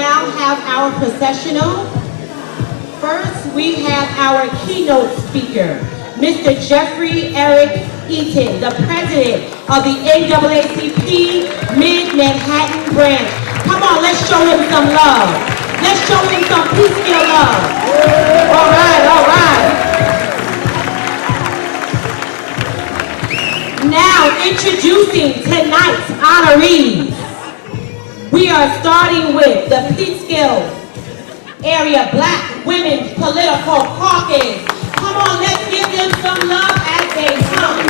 now have our processional. First, we have our keynote speaker, Mr. Jeffrey Eric Eaton, the president of the NAACP Mid-Manhattan branch. Come on, let's show him some love. Let's show him some Peekskill love. All right, all right. Now, introducing tonight's honorees. We are starting with the Peekskill Area Black Women's Political Caucus. Come on, let's give them some love as they come.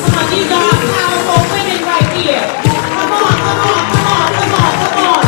Come on, these are powerful women right here. Come on, come on, come on, come on, come on.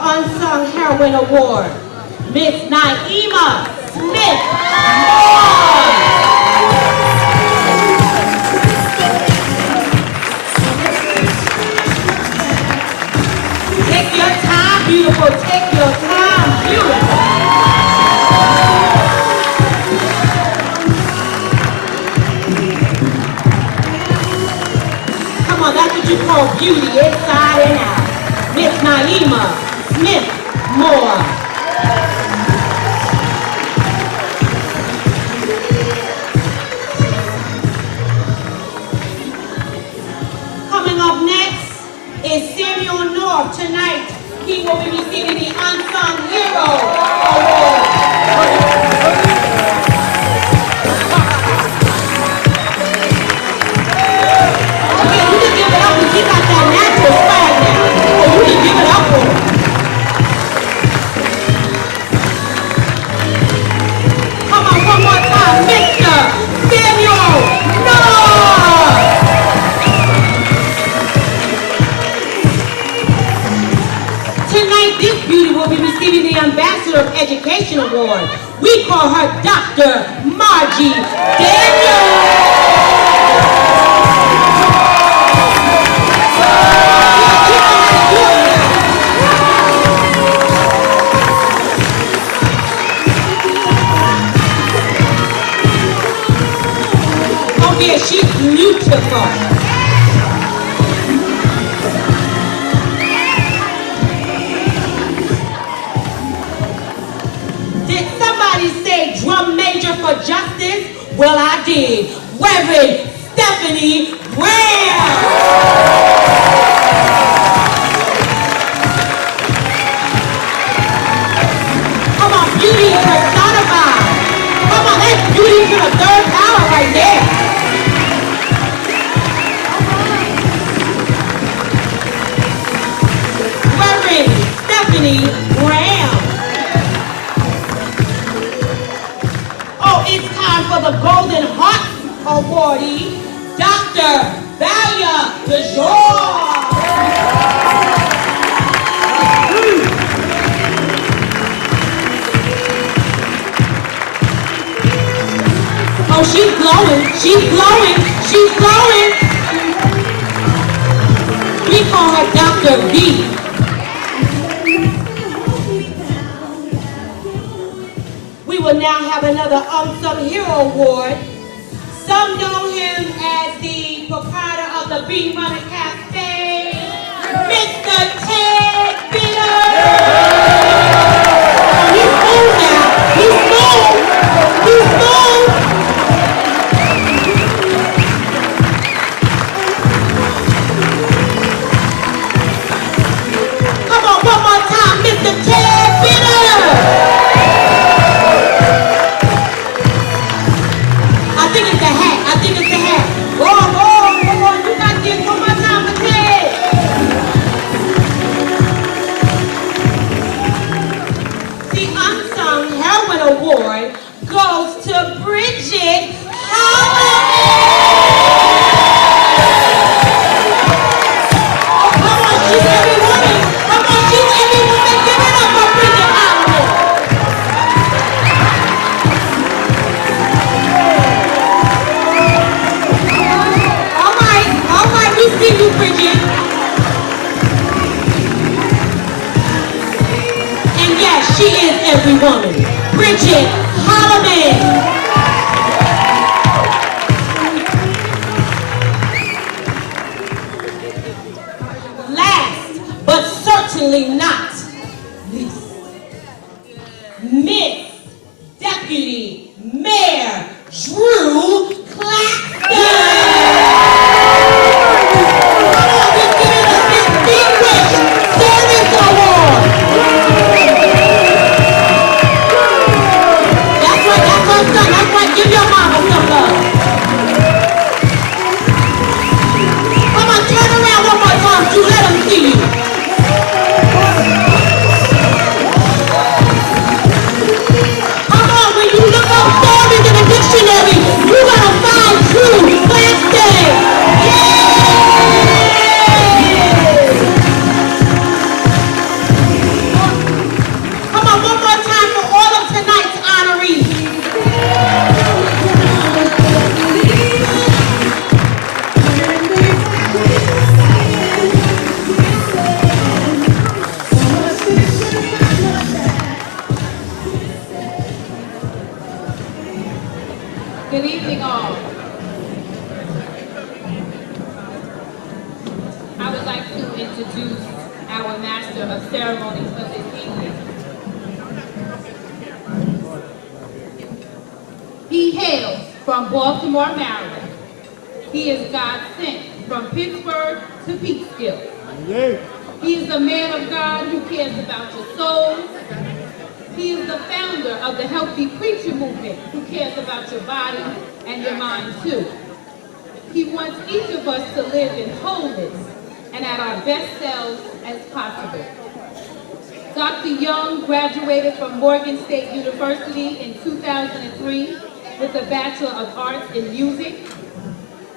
Unsung Heroine Award, Miss Naima Smith. Take your time, beautiful. Take your time, beautiful. Come on, that's what you call beauty, inside and out. Miss Naima Smith Moore. Coming up next is Samuel North. Tonight, he will be receiving the Unsung Hero Award. Okay, you can give it up because he got that natural swag now. So you can give it up for him. One more time, Mr. Samuel North. Tonight, this beauty will be receiving the Ambassador of Education Award. We call her Dr. Margie Daniels. Yeah, she's beautiful. Did somebody say drum major for justice? Well, I did. Reverend Stephanie Graham. Come on, beauty personified. Come on, that's beauty to the third power right there. Stephanie Graham. Oh, it's time for the Golden Heart Awardee, Dr. Valia DeJour. Oh, she's glowing, she's glowing, she's glowing. We call her Dr. V. We will now have another Unsung Hero Award. Some know him as the proprietor of the Bee Runner Cafe, Mr. Ted Bitter. He's smooth now. He's smooth. He's smooth. Come on, one more time, Mr. Ted Bitter. I think it's the hat. I think it's the hat. Oh, you got this one more time. award goes to Bridget Holloman. Oh, come on, she's every woman. Come on, she's every woman. Give it up for Bridget Holloman. All right, we see you, Bridget. And yes, she is every woman. Bridget Holloman. Last, but certainly not least, Miss Deputy Mayor Drew Claxton. Come on, let's give it a distinguished service award. That's right, that's her son. That's right, give your mama some love. Come on, turn around one more time to let them see you. Come on, when you look up stories in the dictionary, you gotta find Drew Claxton. Come on, one more time for all of tonight's honorees. Good evening, all. I would like to introduce our Master of Ceremonies for this evening. He hails from Baltimore, Maryland. He is God sent from Pittsburgh to Peekskill. He is a man of God who cares about your soul. He is the founder of the Healthy Preacher Movement who cares about your body and your mind too. He wants each of us to live in wholeness and at our best selves as possible. Dr. Young graduated from Morgan State University in 2003 with a Bachelor of Arts in Music.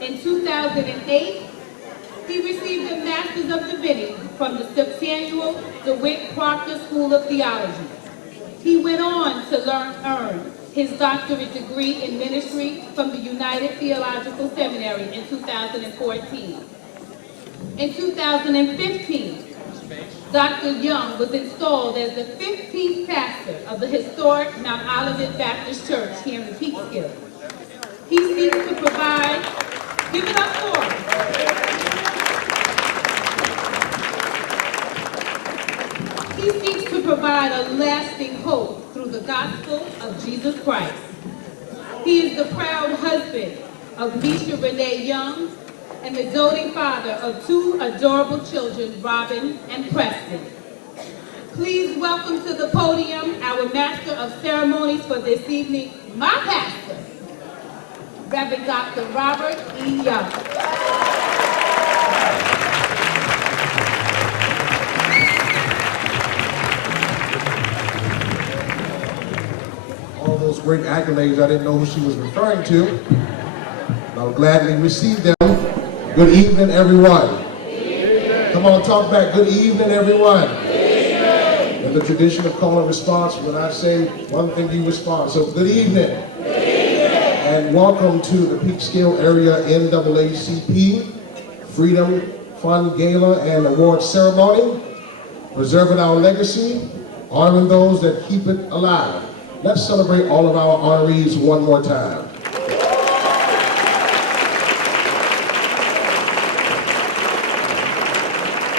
In 2008, he received a Master's of Divinity from the Samuel DeWitt Proctor School of Theology. He went on to earn his doctorate degree in ministry from the United Theological Seminary in 2014. In 2015, Dr. Young was installed as the 15th pastor of the historic Mount Olivet Baptist Church here in Peekskill. He seeks to provide, give it up for him. He seeks to provide a lasting hope through the gospel of Jesus Christ. He is the proud husband of Misha Renee Young and the doting father of two adorable children, Robin and Preston. Please welcome to the podium our Master of Ceremonies for this evening, my pastor, Reverend Dr. Robert E. Young. All those great accolades, I didn't know who she was referring to. I'll gladly receive them. Good evening, everyone. Come on, talk back. Good evening, everyone. In the tradition of call and response, when I say one thing, you respond. So, good evening. And welcome to the Peekskill Area NAACP Freedom Fund Gala and Award Ceremony, preserving our legacy, honoring those that keep it alive. Let's celebrate all of our honorees one more time.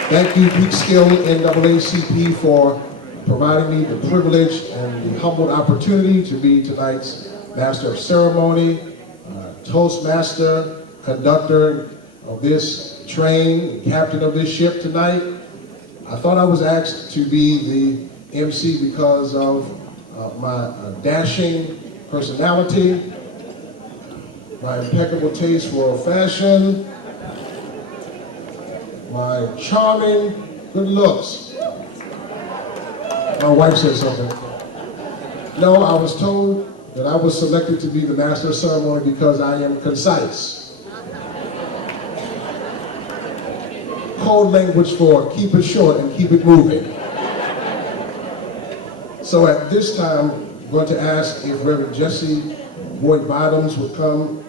Thank you, Peekskill NAACP, for providing me the privilege and the humbled opportunity to be tonight's Master of Ceremony, Toastmaster, conductor of this train, captain of this ship tonight. I thought I was asked to be the MC because of my dashing personality, my impeccable taste for fashion, my charming good looks. My wife said something. No, I was told that I was selected to be the master of ceremony because I am concise. Code language for keep it short and keep it moving. So at this time, I'm going to ask if Reverend Jesse Boyd Bottoms would come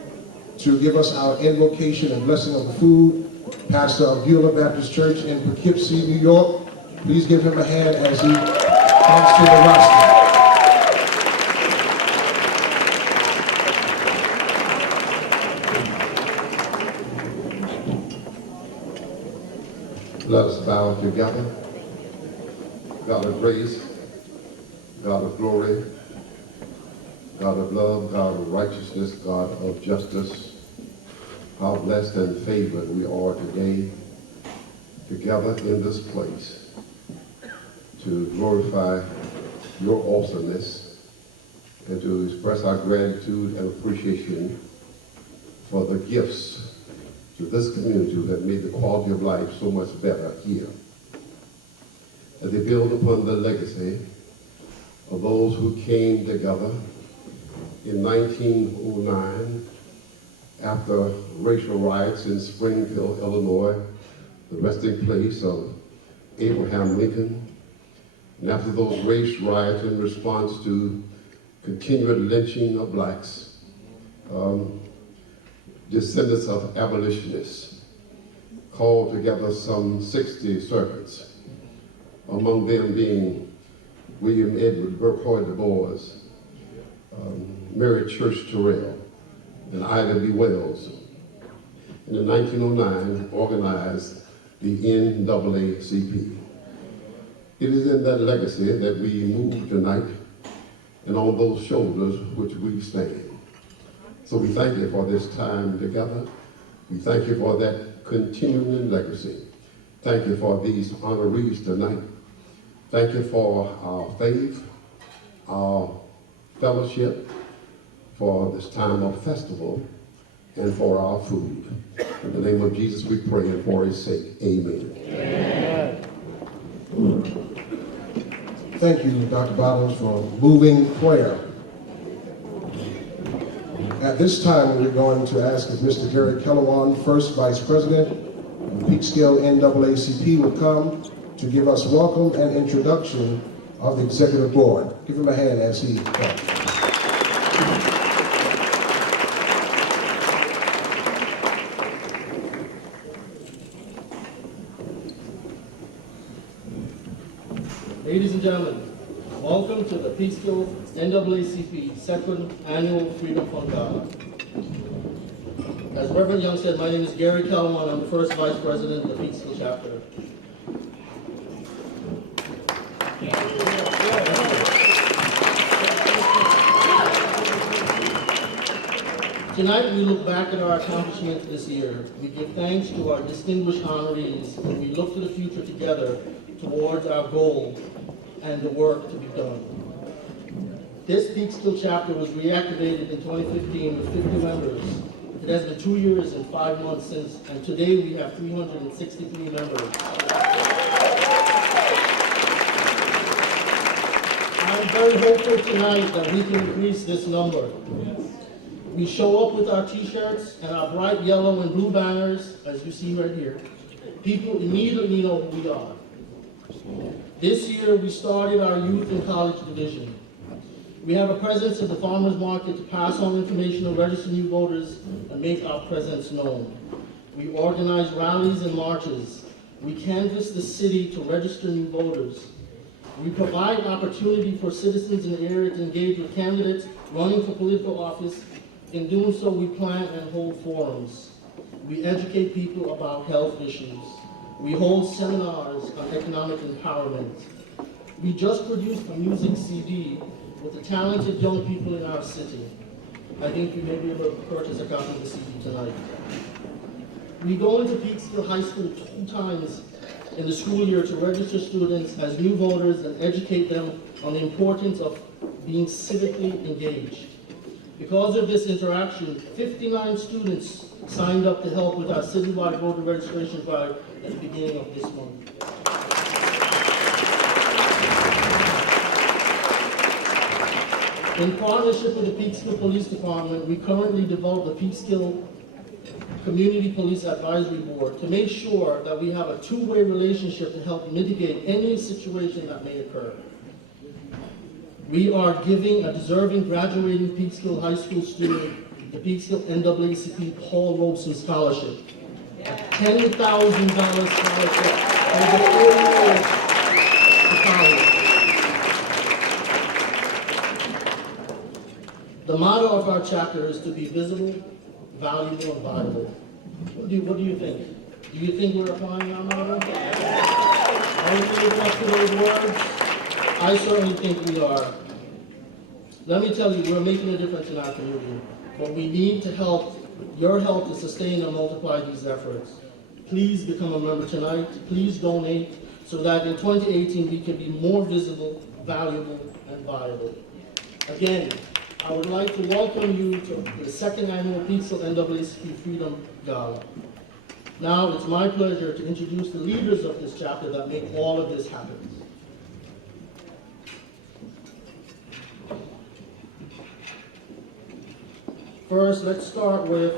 to give us our invocation and blessing of the food. Pastor of Gala Baptist Church in Poughkeepsie, New York. Please give him a hand as he comes to the roster. Let us bow together. God of grace, God of glory, God of love, God of righteousness, God of justice. How blessed and favored we are today, together in this place, to glorify your awesomeness and to express our gratitude and appreciation for the gifts to this community that made the quality of life so much better here. As they build upon the legacy of those who came together in 1909 after racial riots in Springfield, Illinois, the resting place of Abraham Lincoln, and after those race riots in response to continued lynching of blacks, descendants of abolitionists called together some 60 servants, among them being William Edward Burkhardt Du Bois, Mary Church Terrell, and Ida B. Wells. And in 1909, organized the NAACP. It is in that legacy that we move tonight, and on those shoulders which we stand. So we thank you for this time together. We thank you for that continuing legacy. Thank you for these honorees tonight. Thank you for our faith, our fellowship, for this time of festival, and for our food. In the name of Jesus we pray, and for his sake, amen. Amen. Thank you, Dr. Bottoms, for moving prayer. At this time, we're going to ask if Mr. Gary Kellerwan, First Vice President of Peekskill NAACP, would come to give us welcome and introduction of the Executive Board. Give him a hand as he comes. Ladies and gentlemen, welcome to the Peekskill NAACP Second Annual Freedom Fund Gala. As Reverend Young said, my name is Gary Kellerman. I'm the First Vice President of the Peekskill Chapter. Tonight we look back at our accomplishments this year. We give thanks to our distinguished honorees, and we look to the future together towards our goal and the work to be done. This Peekskill chapter was reactivated in 2015 with 50 members. It has been 2 years and 5 months since, and today we have 363 members. I'm very hopeful tonight that we can increase this number. We show up with our t-shirts and our bright yellow and blue banners, as you see right here. People immediately know who we are. This year, we started our youth and college division. We have a presence at the farmers market to pass on information and register new voters and make our presence known. We organize rallies and marches. We canvass the city to register new voters. We provide opportunity for citizens in the area to engage with candidates running for political office. In doing so, we plan and hold forums. We educate people about health issues. We hold seminars on economic empowerment. We just produced a music CD with the talented young people in our city. I think you may be able to purchase a copy of the CD tonight. We go into Peekskill High School 2 times in the school year to register students as new voters and educate them on the importance of being civically engaged. Because of this interaction, 59 students signed up to help with our citywide voter registration drive at the beginning of this month. In partnership with the Peekskill Police Department, we currently develop the Peekskill Community Police Advisory Board to make sure that we have a two-way relationship to help mitigate any situation that may occur. We are giving a deserving graduating Peekskill High School student the Peekskill NAACP Paul Robeson Scholarship, a $10,000 scholarship over 4 years to college. The motto of our chapter is to be visible, valuable, and viable. What do you think? Do you think we're applying our motto? Are we living up to those words? I certainly think we are. Let me tell you, we're making a difference in our community, but we need to your help to sustain and multiply these efforts. Please become a member tonight. Please donate so that in 2018 we can be more visible, valuable, and viable. Again, I would like to welcome you to the second annual Peekskill NAACP Freedom Gala. Now it's my pleasure to introduce the leaders of this chapter that make all of this happen. First, let's start with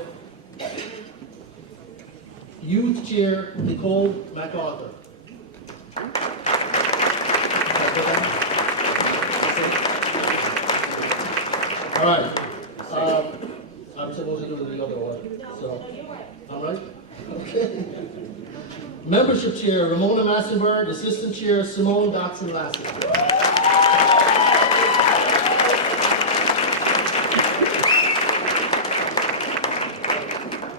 Youth Chair Nicole MacArthur. All right. I'm supposed to do it in the other order. So, all right? Okay. Membership Chair Ramona Massenberg, Assistant Chair Simone Dotson-Lassie.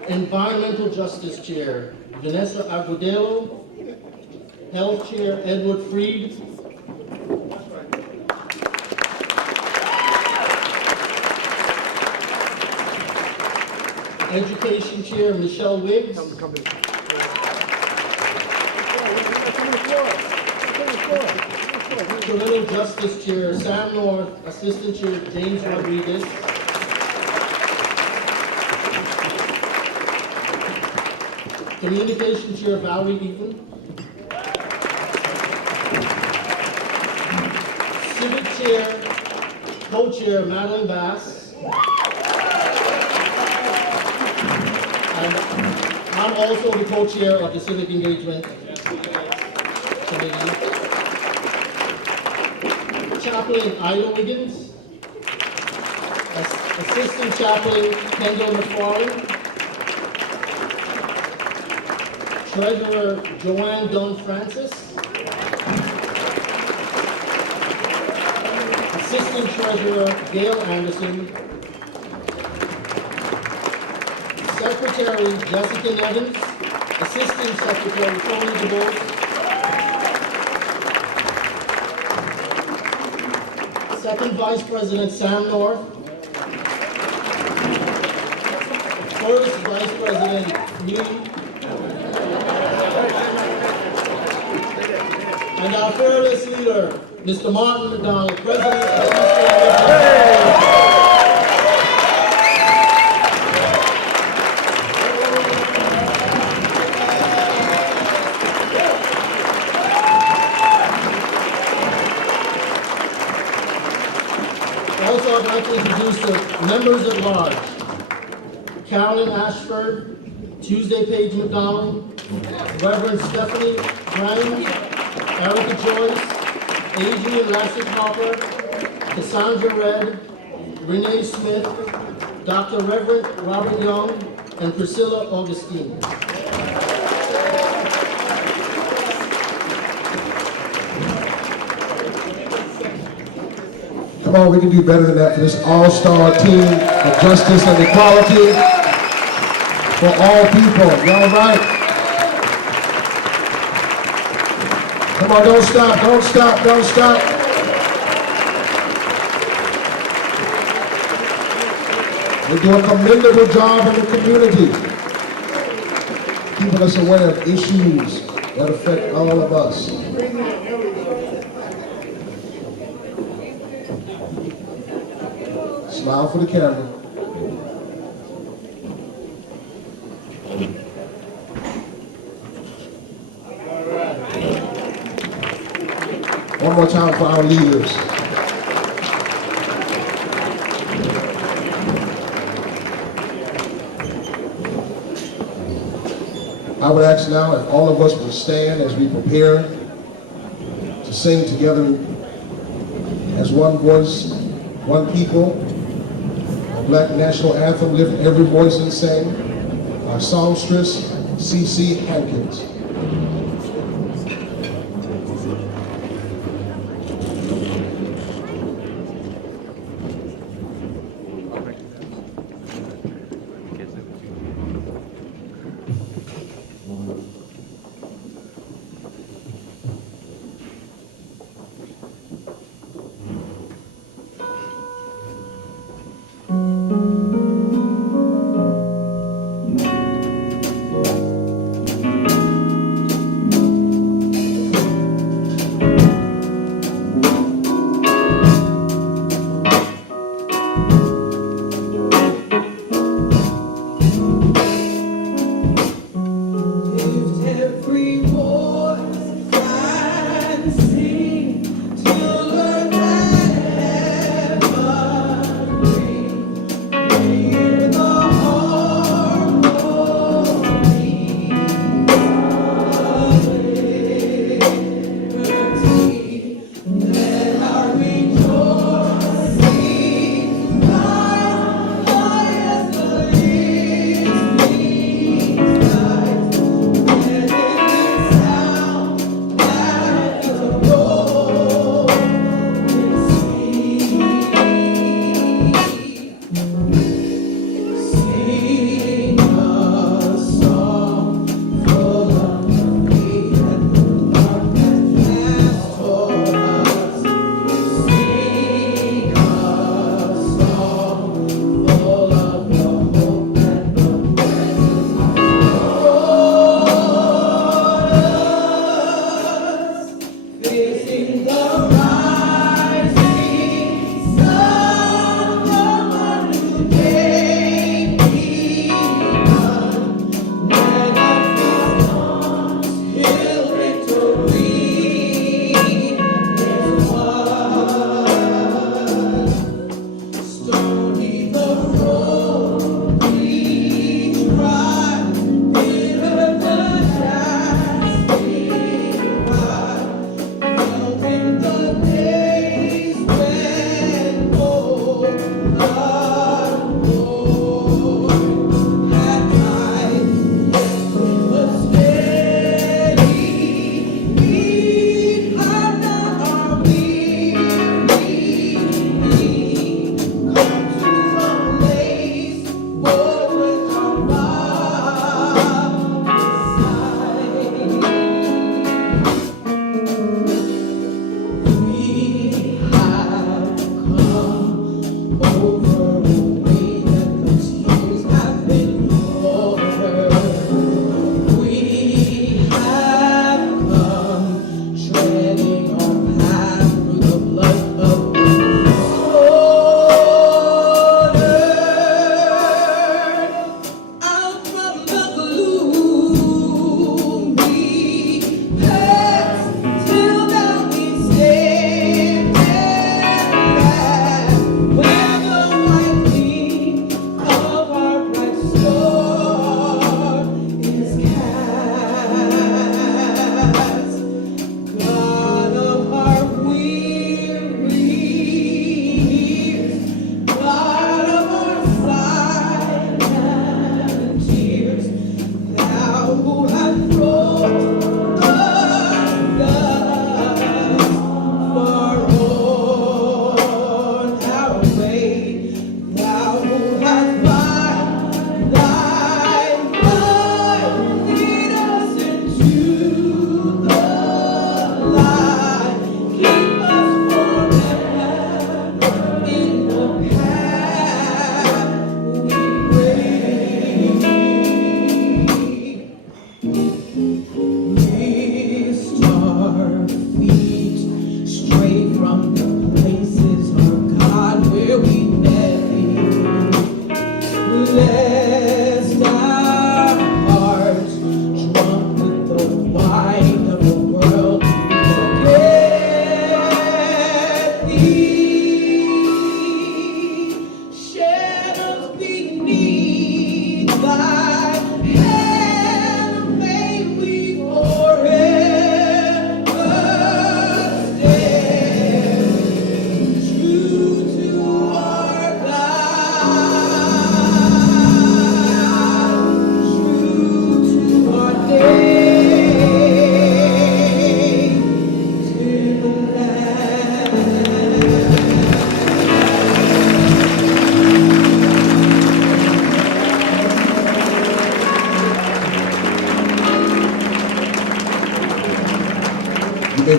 Environmental Justice Chair, Vanessa Agudelo. Health Chair, Edward Freed. Education Chair, Michelle Wiggs. Criminal Justice Chair, Sam North. Assistant Chair, James Rodriguez. Communication Chair, Valerie Eaton. Civic Chair, Co-Chair, Madeline Bass. And I'm also the co-chair of the Civic Engagement Committee. Chaplain Ida Wiggins. Assistant Chaplain Kendall McFarland. Treasurer Joanne Dunn Francis. Assistant Treasurer Gail Anderson. Secretary Jessica Nevins. Assistant Secretary Tony DeBose. Second Vice President Sam North. First Vice President me. And our fearless leader, Mr. Martin McDonald, President of the Also, I'd like to introduce the members at large. Carolyn Ashford, Tuesday Page McDonald, Reverend Stephanie Brown, Erica Joyce, Adrian Lassett Hopper, Cassandra Red, Renee Smith, Dr. Reverend Robert Young, and Priscilla Augustine. Come on, we can do better than that for this all-star team of justice and equality for all people. Y'all right? Come on, don't stop, don't stop, don't stop. They do a commendable job in the community, keeping us aware of issues that affect all of us. Smile for the camera. One more time for our leaders. I would ask now if all of us will stand as we prepare to sing together as one voice, one people, our Black National Anthem. Lift every voice and sing. Our songstress, C.C. Hankins.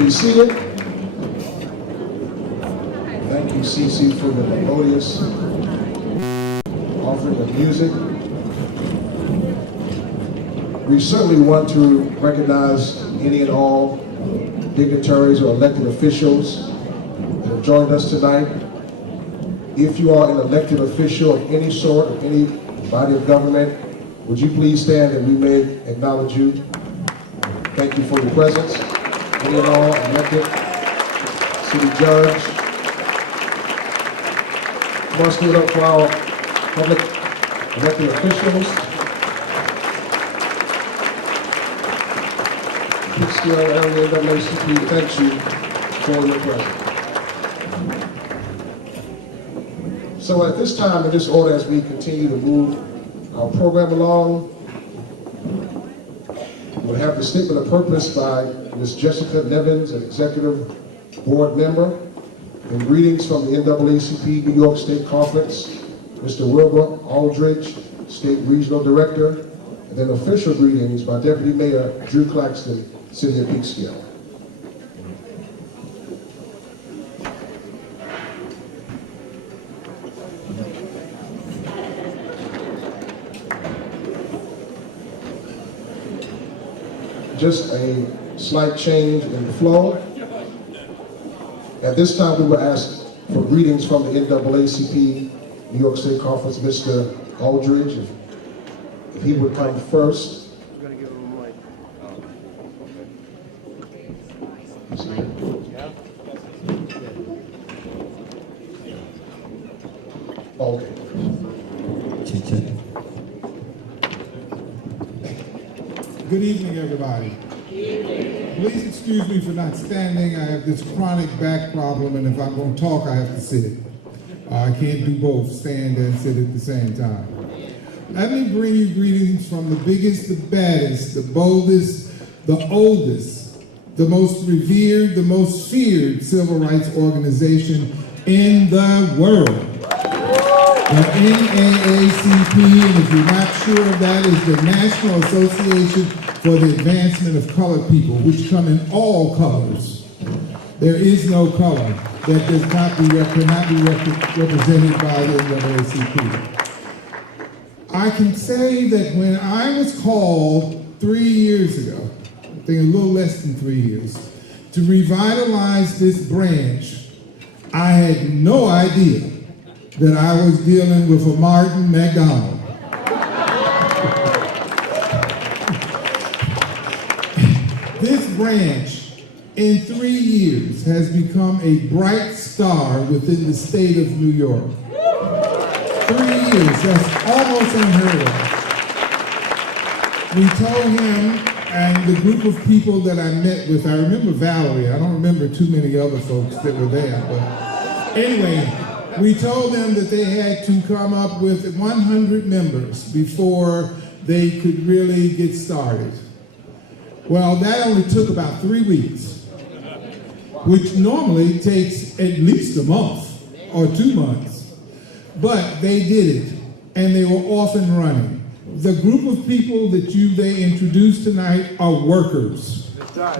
be seated. Thank you, Cece, for the melodious offering of music. We certainly want to recognize any and all dignitaries or elected officials that have joined us tonight. If you are an elected official of any sort, of any body of government, would you please stand and we may acknowledge you? Thank you for your presence. Any and all elected city judge. Let's give it up for our public elected officials. Peekskill NAACP thanks you for your presence. So at this time, in this order, as we continue to move our program along, we'll have the statement of purpose by Ms. Jessica Nevins, an executive board member, and greetings from the NAACP New York State Conference, Mr. Wilbur Aldridge, State Regional Director, and then official greetings by Deputy Mayor Drew Claxton, City of Peekskill. Just a slight change in the flow. At this time, we will ask for greetings from the NAACP New York State Conference, Mr. Aldridge, if he would come first. Okay. Good evening, everybody. Please excuse me for not standing. I have this chronic back problem, and if I'm going to talk, I have to sit. I can't do both, stand and sit at the same time. Let me bring you greetings from the biggest, the baddest, the boldest, the oldest, the most revered, the most feared civil rights organization in the world. The NAACP, and if you're not sure of that, is the National Association for the Advancement of Colored People, which come in all colors. There is no color that cannot be represented by the NAACP. I can say that when I was called 3 years ago, I think a little less than 3 years, to revitalize this branch, I had no idea that I was dealing with a Martin McDonald. This branch, in 3 years, has become a bright star within the state of New York. 3 years, that's almost unheard of. We told him and the group of people that I met with, I remember Valerie, I don't remember too many other folks that were there, but anyway, we told them that they had to come up with 100 members before they could really get started. Well, that only took about 3 weeks, which normally takes at least a month or 2 months. But they did it, and they were off and running. The group of people that they introduced tonight are workers.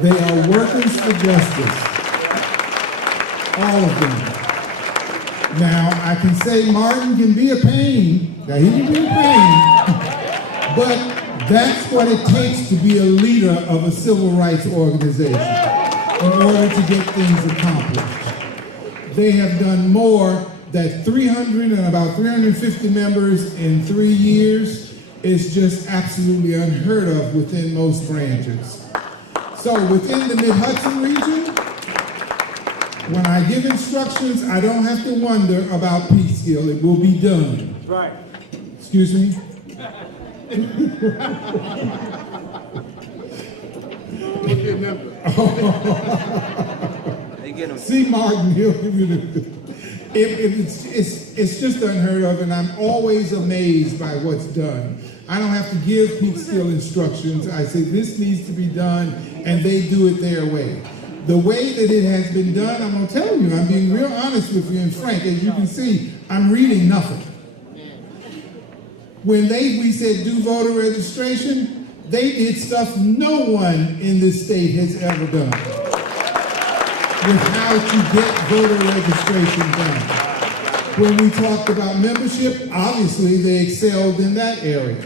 They are workers for justice. All of them. Now, I can say Martin can be a pain. Now, he can be a pain. But that's what it takes to be a leader of a civil rights organization in order to get things accomplished. They have done more than 300 and about 350 members in 3 years. Is just absolutely unheard of within most branches. So within the Mid-Hudson region, when I give instructions, I don't have to wonder about Peekskill. It will be done. Right. Excuse me? See Martin, he'll give you the... It's just unheard of, and I'm always amazed by what's done. I don't have to give Peekskill instructions. I say this needs to be done, and they do it their way. The way that it has been done, I'm going to tell you, I'm being real honest with you and frank. As you can see, I'm reading nothing. When we said do voter registration, they did stuff no one in this state has ever done. with how to get voter registration done. When we talked about membership, obviously they excelled in that area.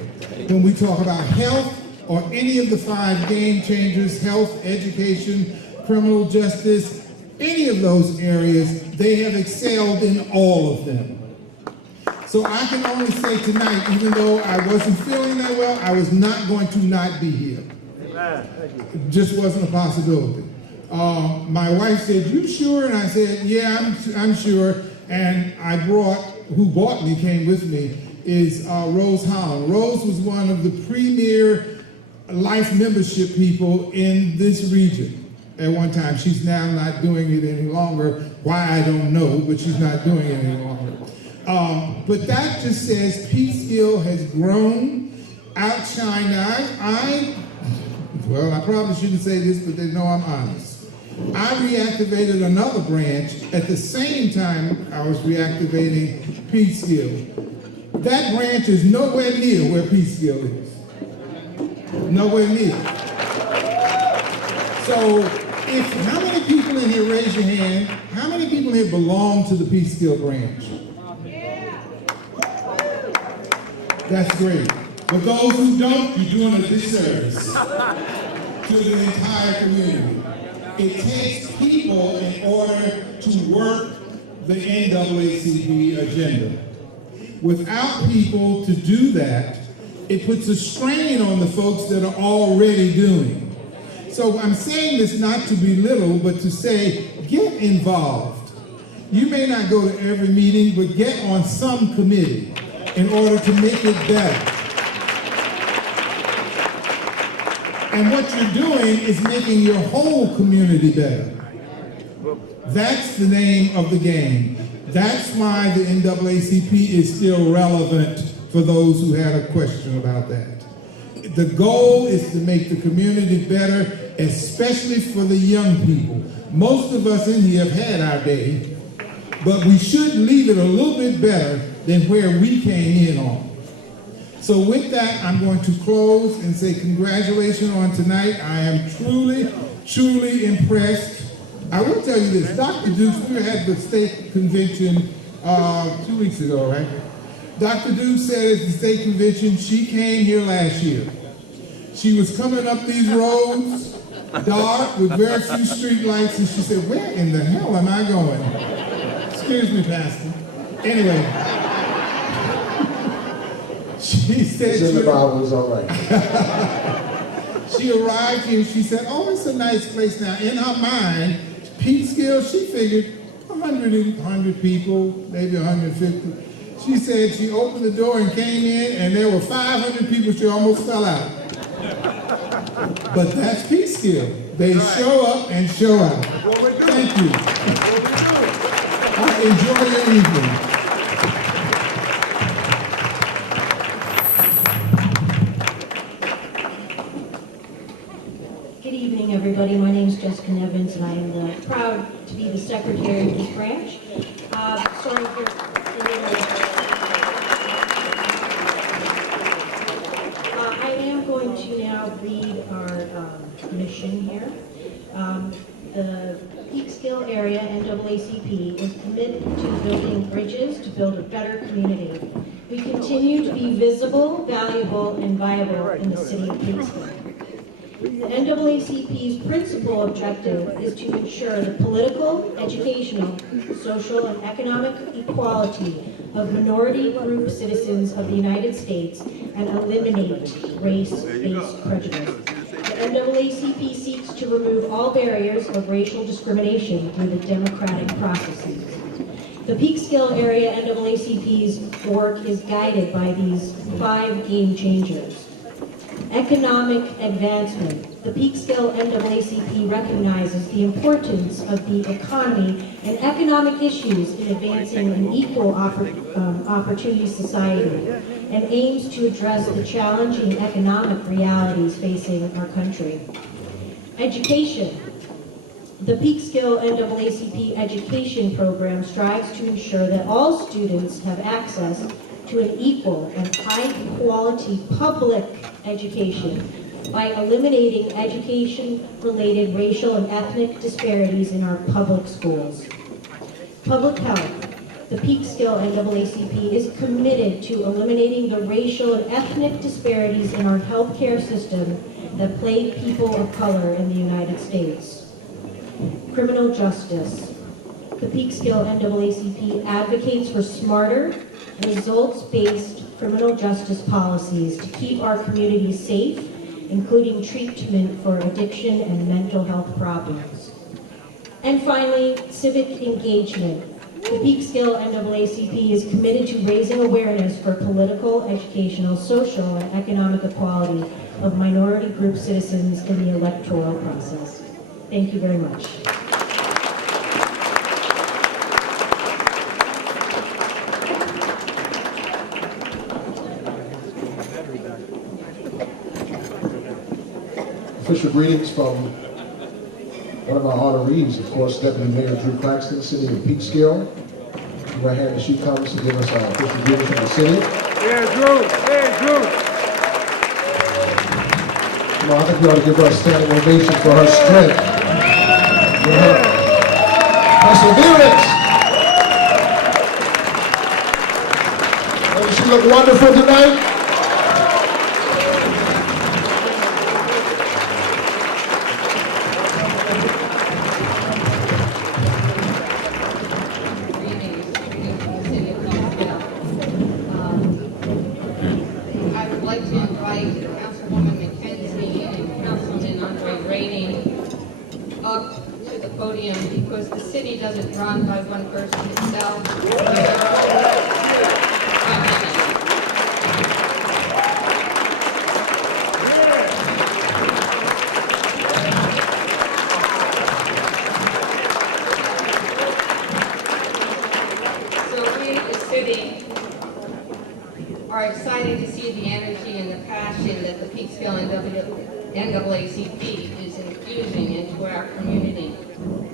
When we talk about health or any of the 5 game changers, health, education, criminal justice, any of those areas, they have excelled in all of them. So I can only say tonight, even though I wasn't feeling that well, I was not going to not be here. It just wasn't a possibility. My wife said, "You sure?" And I said, "Yeah, I'm sure." And I brought, who bought me, came with me, is Rose Holland. Rose was one of the premier life membership people in this region at one time. She's now not doing it any longer. Why, I don't know, but she's not doing it any longer. But that just says Peekskill has grown, outshined. Well, I probably shouldn't say this, but they know I'm honest. I reactivated another branch at the same time I was reactivating Peekskill. That branch is nowhere near where Peekskill is. Nowhere near. So, how many people in here, raise your hand, how many people here belong to the Peekskill branch? That's great. But those who don't, you're doing a disservice to the entire community. It takes people in order to work the NAACP agenda. Without people to do that, it puts a strain on the folks that are already doing. So I'm saying this not to belittle, but to say, get involved. You may not go to every meeting, but get on some committee in order to make it better. And what you're doing is making your whole community better. That's the name of the game. That's why the NAACP is still relevant for those who had a question about that. The goal is to make the community better, especially for the young people. Most of us in here have had our day, but we should leave it a little bit better than where we came in on. So with that, I'm going to close and say congratulations on tonight. I am truly, truly impressed. I will tell you this, Dr. Deuce, we were at the state convention 2 weeks ago, right? Dr. Deuce said at the state convention, she came here last year. She was coming up these roads, dark, with very few street lights, and she said, "Where in the hell am I going?" Excuse me, Pastor. Anyway. She said It's in the Bible, it's all right. She arrived here, she said, "Oh, it's a nice place." Now, in her mind, Peekskill, she figured 100 people, maybe 150. She said she opened the door and came in, and there were 500 people. She almost fell out. But that's Peekskill. They show up and show out. Thank you. Enjoy your evening. Good evening, everybody. My name is Jessica Nevins, and I am proud to be the secretary of this branch. Sorry for I am going to now read our mission here. The Peekskill area NAACP is committed to building bridges to build a better community. We continue to be visible, valuable, and viable in the city of Peekskill. The NAACP's principal objective is to ensure the political, educational, social, and economic equality of minority group citizens of the United States and eliminate race-based prejudice. The NAACP seeks to remove all barriers of racial discrimination through the democratic processes. The Peekskill area NAACP's work is guided by these 5 game changers. Economic advancement. The Peekskill NAACP recognizes the importance of the economy and economic issues in advancing an equal opportunity society and aims to address the challenging economic realities facing our country. Education. The Peekskill NAACP education program strives to ensure that all students have access to an equal and high-quality public education by eliminating education-related racial and ethnic disparities in our public schools. Public health. The Peekskill NAACP is committed to eliminating the racial and ethnic disparities in our healthcare system that plague people of color in the United States. Criminal justice. The Peekskill NAACP advocates for smarter, results-based criminal justice policies to keep our communities safe, including treatment for addiction and mental health problems. And finally, civic engagement. The Peekskill NAACP is committed to raising awareness for political, educational, social, and economic equality of minority group citizens in the electoral process. Thank you very much. Official greetings from one of our honorees, of course, Deputy Mayor Drew Claxton, City of Peekskill. Right hand as she comes to give us our official greetings from the city. Yeah, Drew. Yeah, Drew. Come on, I think we ought to give her a standing ovation for her strength, for her perseverance. Doesn't she look wonderful tonight? Because the city doesn't run by one person itself. So we, the city, are excited to see the energy and the passion that the Peekskill NAACP is infusing into our community.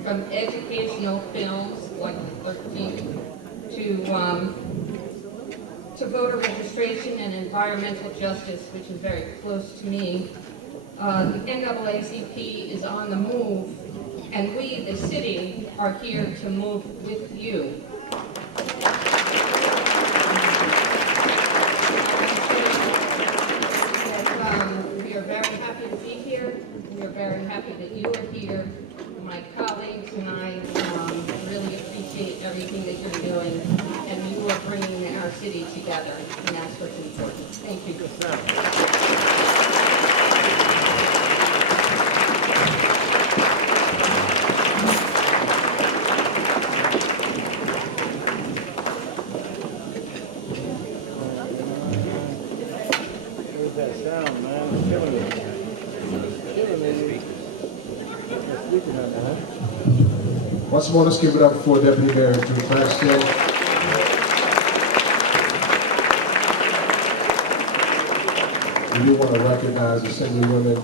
From educational films like the 13th to voter registration and environmental justice, which is very close to me. The NAACP is on the move, and we, the city, are here to move with you. We are very happy to be here. We are very happy that you are here. My colleagues and I really appreciate everything that you're doing, and you are bringing our city together, and that's what's important. Thank you. Here's that sound, man. Killing it. Killing it. Once more, let's give it up for Deputy Mayor Drew Claxton. We do want to recognize Assemblywoman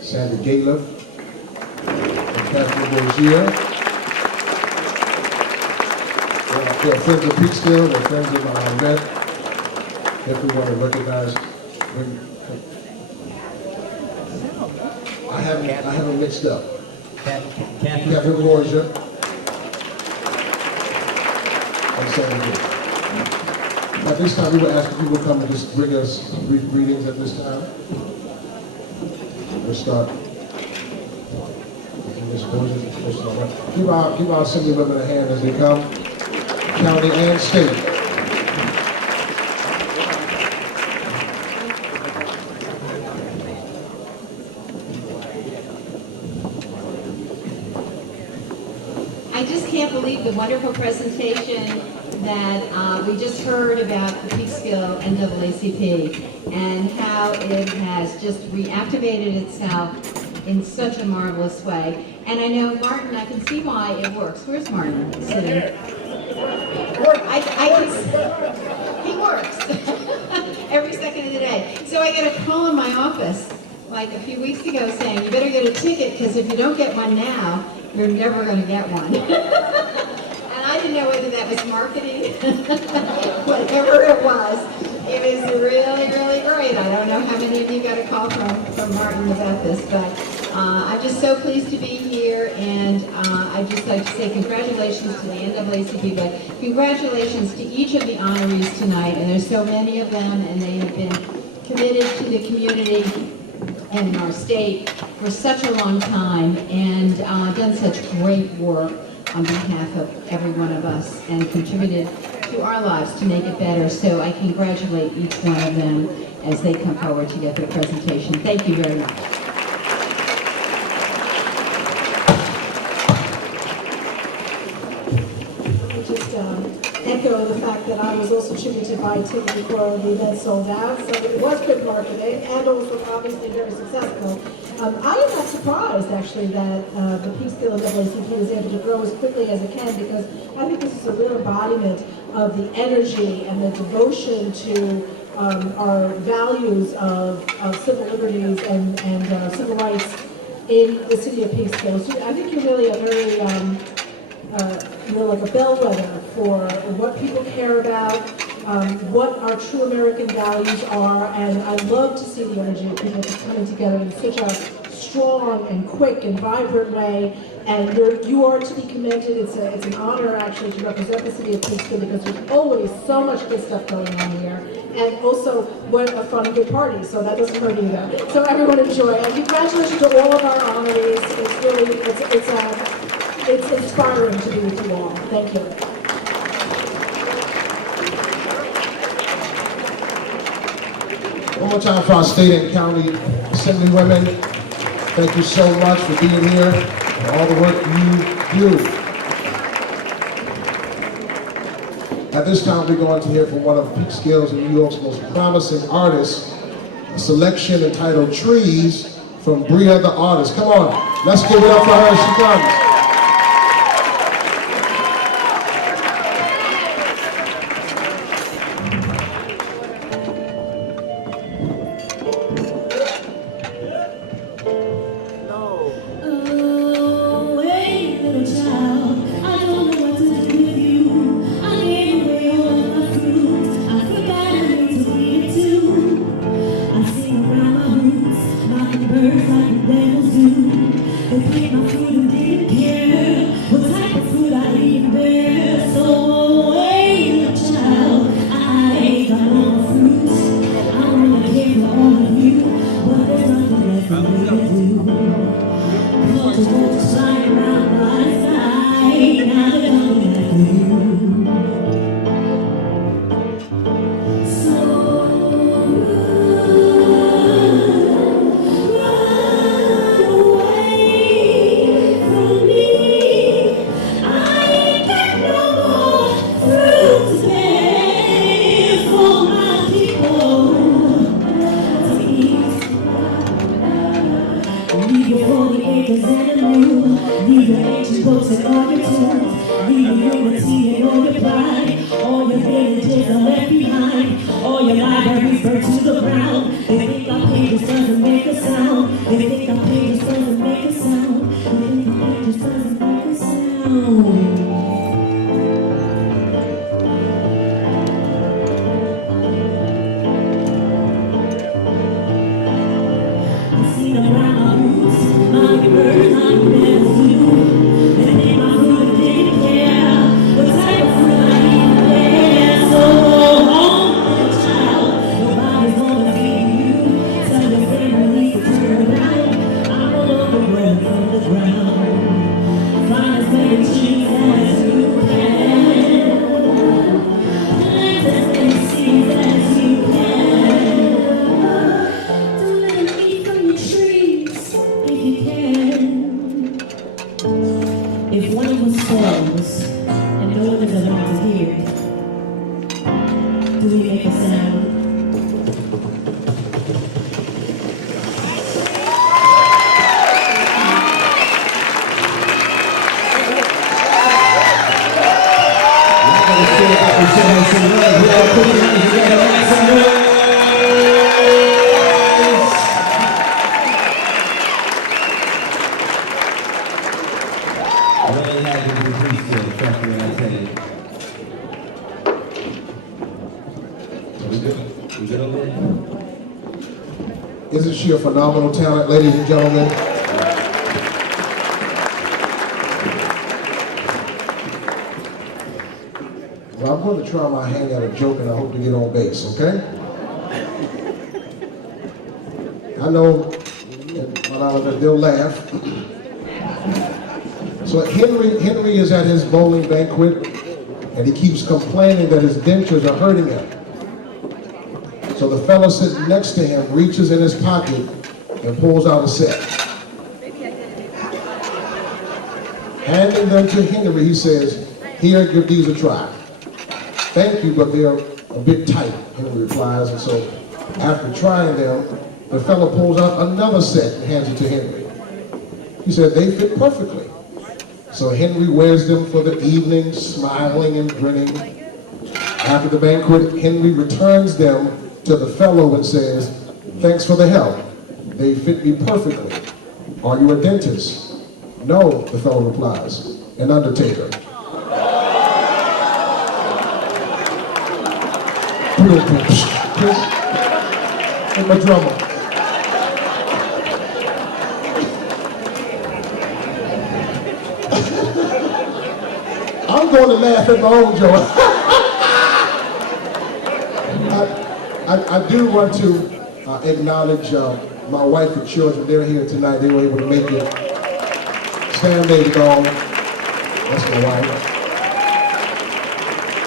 Sandra Gala and Catherine Rozier. They're friends of Peekskill, they're friends of our event. If we want to recognize, I haven't mixed up. Catherine Rozier and Sandra Gala. At this time, we will ask if you will come and just bring us brief greetings at this time. We'll start. Give our Assemblywomen a hand as they come, county and state. I just can't believe the wonderful presentation that we just heard about the Peekskill NAACP and how it has just reactivated itself in such a marvelous way. And I know, Martin, I can see why it works. Where's Martin sitting? He works every second of the day. So I got a call in my office like a few weeks ago saying, you better get a ticket because if you don't get one now, you're never going to get one. And I didn't know whether that was marketing, whatever it was. It was really, really great. I don't know how many of you got a call from Martin about this, but I'm just so pleased to be here, and I'd just like to say congratulations to the NAACP, but congratulations to each of the honorees tonight, and there's so many of them, and they have been committed to the community and our state for such a long time, and done such great work on behalf of every one of us, and contributed to our lives to make it better. So I congratulate each one of them as they come forward to get their presentation. Thank you very much. Just echo the fact that I was also choosing to buy a ticket before the event sold out, so it was good marketing and also obviously very successful. I am not surprised actually that the Peekskill NAACP was able to grow as quickly as it can, because I think this is a real embodiment of the energy and the devotion to our values of civil liberties and civil rights in the city of Peekskill. So I think you're really a very like a bellwether for what people care about, what our true American values are, and I love to see the energy of people coming together in such a strong and quick and vibrant way. And you are to be commended. It's an honor actually to represent the city of Peekskill, because there's always so much good stuff going on here, and also what a fun good party. So that doesn't hurt either. So everyone enjoy, and congratulations to all of our honorees. It's really it's inspiring to be with you all. Thank you. One more time for our state and county assembly women. Thank you so much for being here and all the work you do. At this time, we're going to hear from one of Peekskill's and New York's most promising artists, a selection entitled Trees from Bria the Artist. Come on, let's give it up for her as she comes. Is it in there? Isn't she a phenomenal talent, ladies and gentlemen? Well, I'm going to try my hand at a joke, and I hope to get on base, okay? I know they'll laugh. So Henry is at his bowling banquet, and he keeps complaining that his dentures are hurting him. So the fellow sitting next to him reaches in his pocket and pulls out a set. Handing them to Henry, he says, "Here, give these a try." "Thank you, but they're a bit tight," Henry replies. And so after trying them, the fellow pulls out another set and hands it to Henry. He said, "They fit perfectly." So Henry wears them for the evening, smiling and grinning. After the banquet, Henry returns them to the fellow and says, "Thanks for the help. They fit me perfectly. Are you a dentist?" "No," the fellow replies, "an undertaker." And my drummer. I'm going to laugh at my own joke. I do want to acknowledge my wife and children. They're here tonight. They were able to make it. Stan, baby doll. That's my wife.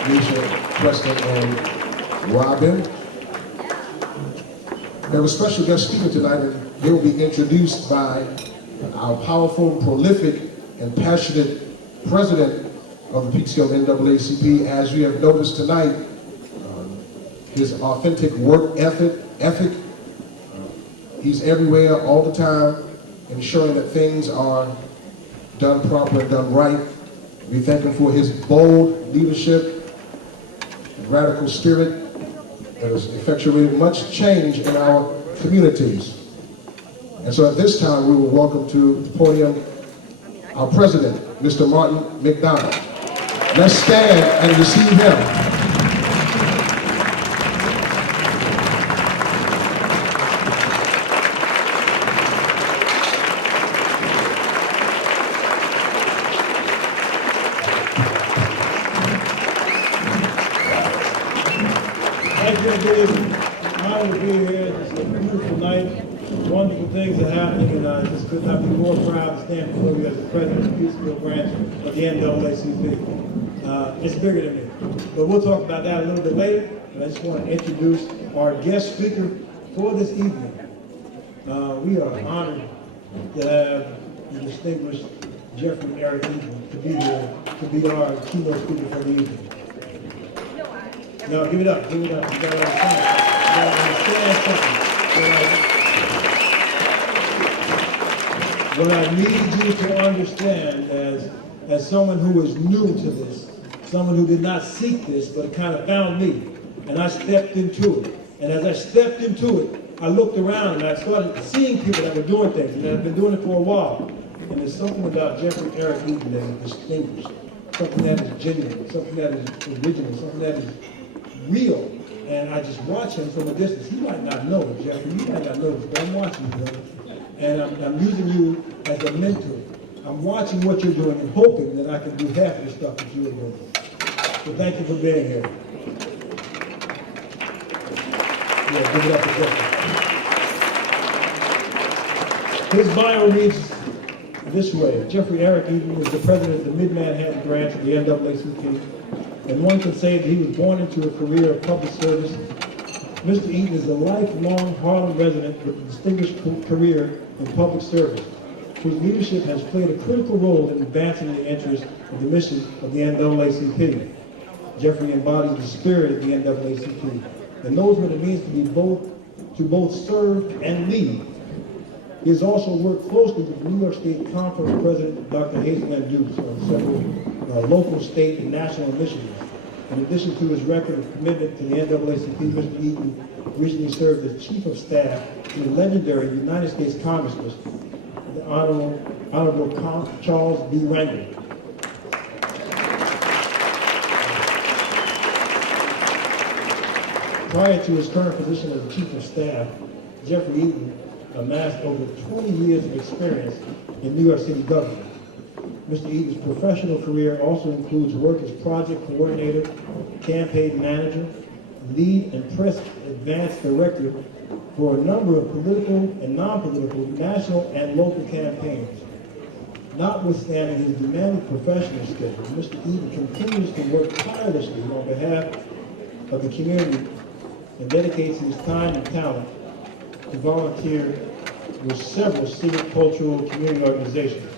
Nisha, Preston, and Robin. We have a special guest speaker tonight, and they will be introduced by our powerful, prolific, and passionate president of the Peekskill NAACP. As you have noticed tonight, his authentic work ethic, he's everywhere all the time, ensuring that things are done proper and done right. We thank him for his bold leadership and radical spirit that has effectuated much change in our communities. And so at this time, we will welcome to the podium our president, Mr. Martin McDonald. Let's stand and receive him. Thank you, good evening. Honored to be here. It's a beautiful night. Wonderful things are happening, and I just could not be more proud to stand before you as the president of the Peekskill branch of the NAACP. It's bigger than me, but we'll talk about that a little bit later. But I just want to introduce our guest speaker for this evening. We are honored to have the distinguished Jeffrey Eric Eaton to be here to be our keynote speaker for the evening. No, give it up, give it up. You gotta understand. You gotta understand something. What I need you to understand as someone who is new to this, someone who did not seek this, but it kind of found me, and I stepped into it. And as I stepped into it, I looked around and I started seeing people that were doing things, and I've been doing it for a while. And there's something about Jeffrey Eric Eaton that is distinguished, something that is genuine, something that is original, something that is real. And I just watch him from a distance. He might not know it, Jeffrey. You might not know this, but I'm watching you, brother. And I'm using you as a mentor. I'm watching what you're doing and hoping that I can do half of the stuff that you're doing. So thank you for being here. Yeah, give it up for Jeffrey. His bio reads this way. Jeffrey Eric Eaton is the president of the Mid-Manhattan branch of the NAACP. And one can say that he was born into a career of public service. Mr. Eaton is a lifelong Harlem resident with a distinguished career in public service, whose leadership has played a critical role in advancing the interests of the mission of the NAACP. Jeffrey embodies the spirit of the NAACP and knows what it means to both serve and lead. He has also worked closely with the New York State Conference President, Dr. Hazelman Dukes, on several local, state, and national initiatives. In addition to his record of commitment to the NAACP, Mr. Eaton recently served as Chief of Staff to the legendary United States Congressman, the Honorable Charles B. Rangel. Prior to his current position as the Chief of Staff, Jeffrey Eaton amassed over 20 years of experience in New York City government. Mr. Eaton's professional career also includes work as project coordinator, campaign manager, lead and press advance director for a number of political and non-political national and local campaigns. Notwithstanding his demanding professional schedule, Mr. Eaton continues to work tirelessly on behalf of the community and dedicates his time and talent to volunteer with several civic, cultural, and community organizations.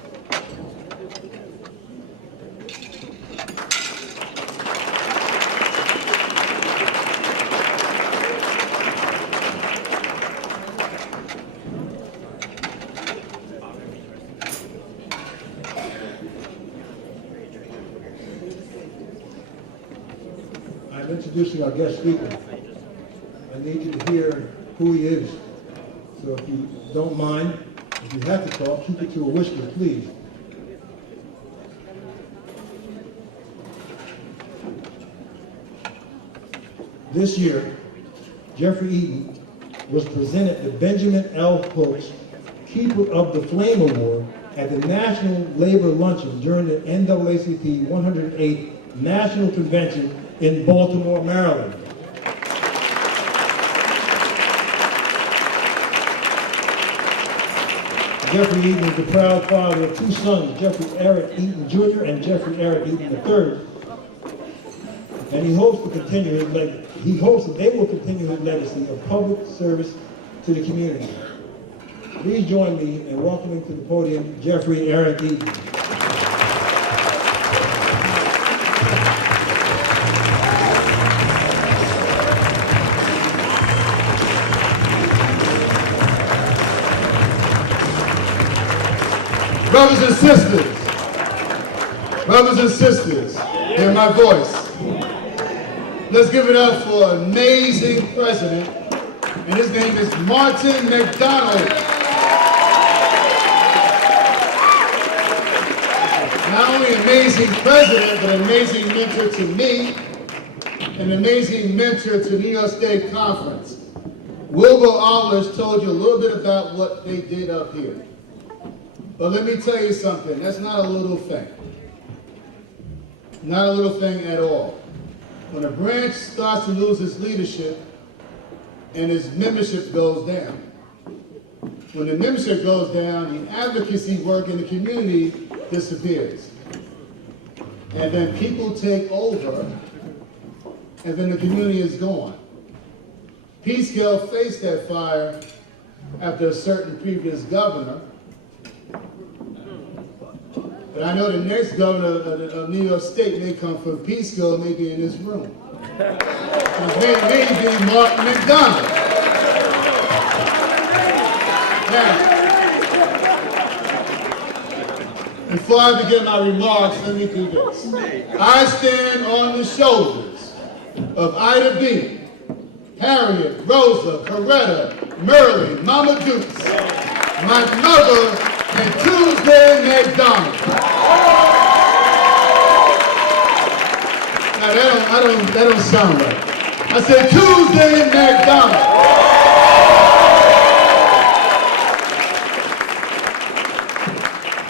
I'm introducing our guest speaker. I need you to hear who he is. So if you don't mind, if you have to talk, keep it to a whisper, please. This year, Jeffrey Eaton was presented the Benjamin L. Holtz Keeper of the Flame Award at the National Labor Luncheon during the NAACP 108th National Convention in Baltimore, Maryland. Jeffrey Eaton is the proud father of two sons, Jeffrey Eric Eaton Jr. and Jeffrey Eric Eaton III. And he hopes to continue his legacy. He hopes that they will continue his legacy of public service to the community. Please join me in welcoming to the podium Jeffrey Eric Eaton. Brothers and sisters, hear my voice. Let's give it up for an amazing president, and his name is Martin McDonald. Not only amazing president, but an amazing mentor to me, an amazing mentor to New York State Conference. Wilbur Aldrich told you a little bit about what they did up here. But let me tell you something, that's not a little thing. Not a little thing at all. When a branch starts to lose its leadership and its membership goes down, when the membership goes down, the advocacy work in the community disappears. And then people take over, and then the community is gone. Peekskill faced that fire after a certain previous governor. But I know the next governor of New York State may come from Peekskill and may be in this room. It may be Martin McDonald. Now, before I begin my remarks, let me do this. I stand on the shoulders of Ida B., Harriet, Rosa, Coretta, Merle, Mama Dukes, my mother, and Tuesday McDonald. Now that don't sound right. I said Tuesday McDonald.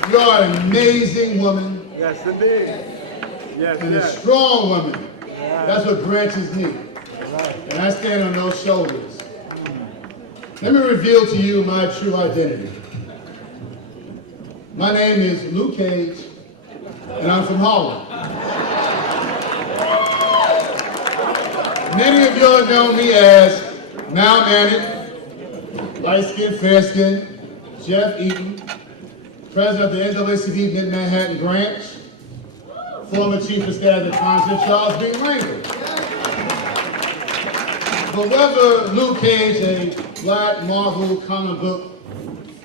You are an amazing woman. Yes, indeed. Yes, and yes. a strong woman. That's what branches need. And I stand on those shoulders. Let me reveal to you my true identity. My name is Luke Cage, and I'm from Harlem. Many of y'all know me as Mal Manning, light-skinned, fair-skinned, Jeff Eaton, president of the NAACP Mid-Manhattan branch, former chief of staff at Congress, Charles B. Rangel. But whether Luke Cage, a black Marvel comic book,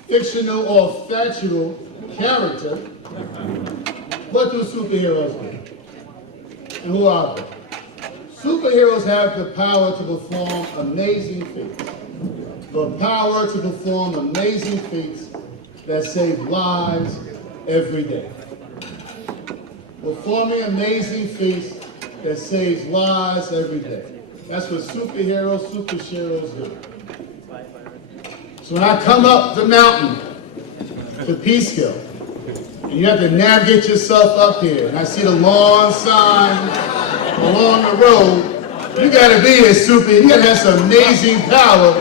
fictional or factual character, what do superheroes do? And who are they? Superheroes have the power to perform amazing feats. The power to perform amazing feats that save lives every day. Performing amazing feats that saves lives every day. That's what superheroes, super sheroes do. So when I come up the mountain to Peekskill, and you have to navigate yourself up here, and I see the long sign along the road, you gotta be a super, you gotta have some amazing power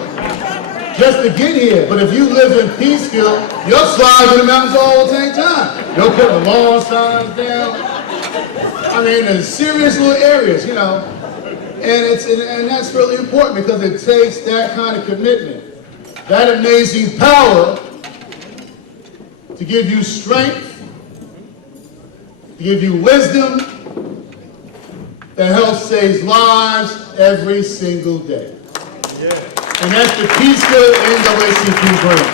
just to get here. But if you live in Peekskill, you'll slide to the mountains all the same time. You'll put the long signs down. I mean, in serious little areas, you know. And that's really important because it takes that kind of commitment, that amazing power to give you strength, to give you wisdom that helps save lives every single day. And that's the Peekskill NAACP brings.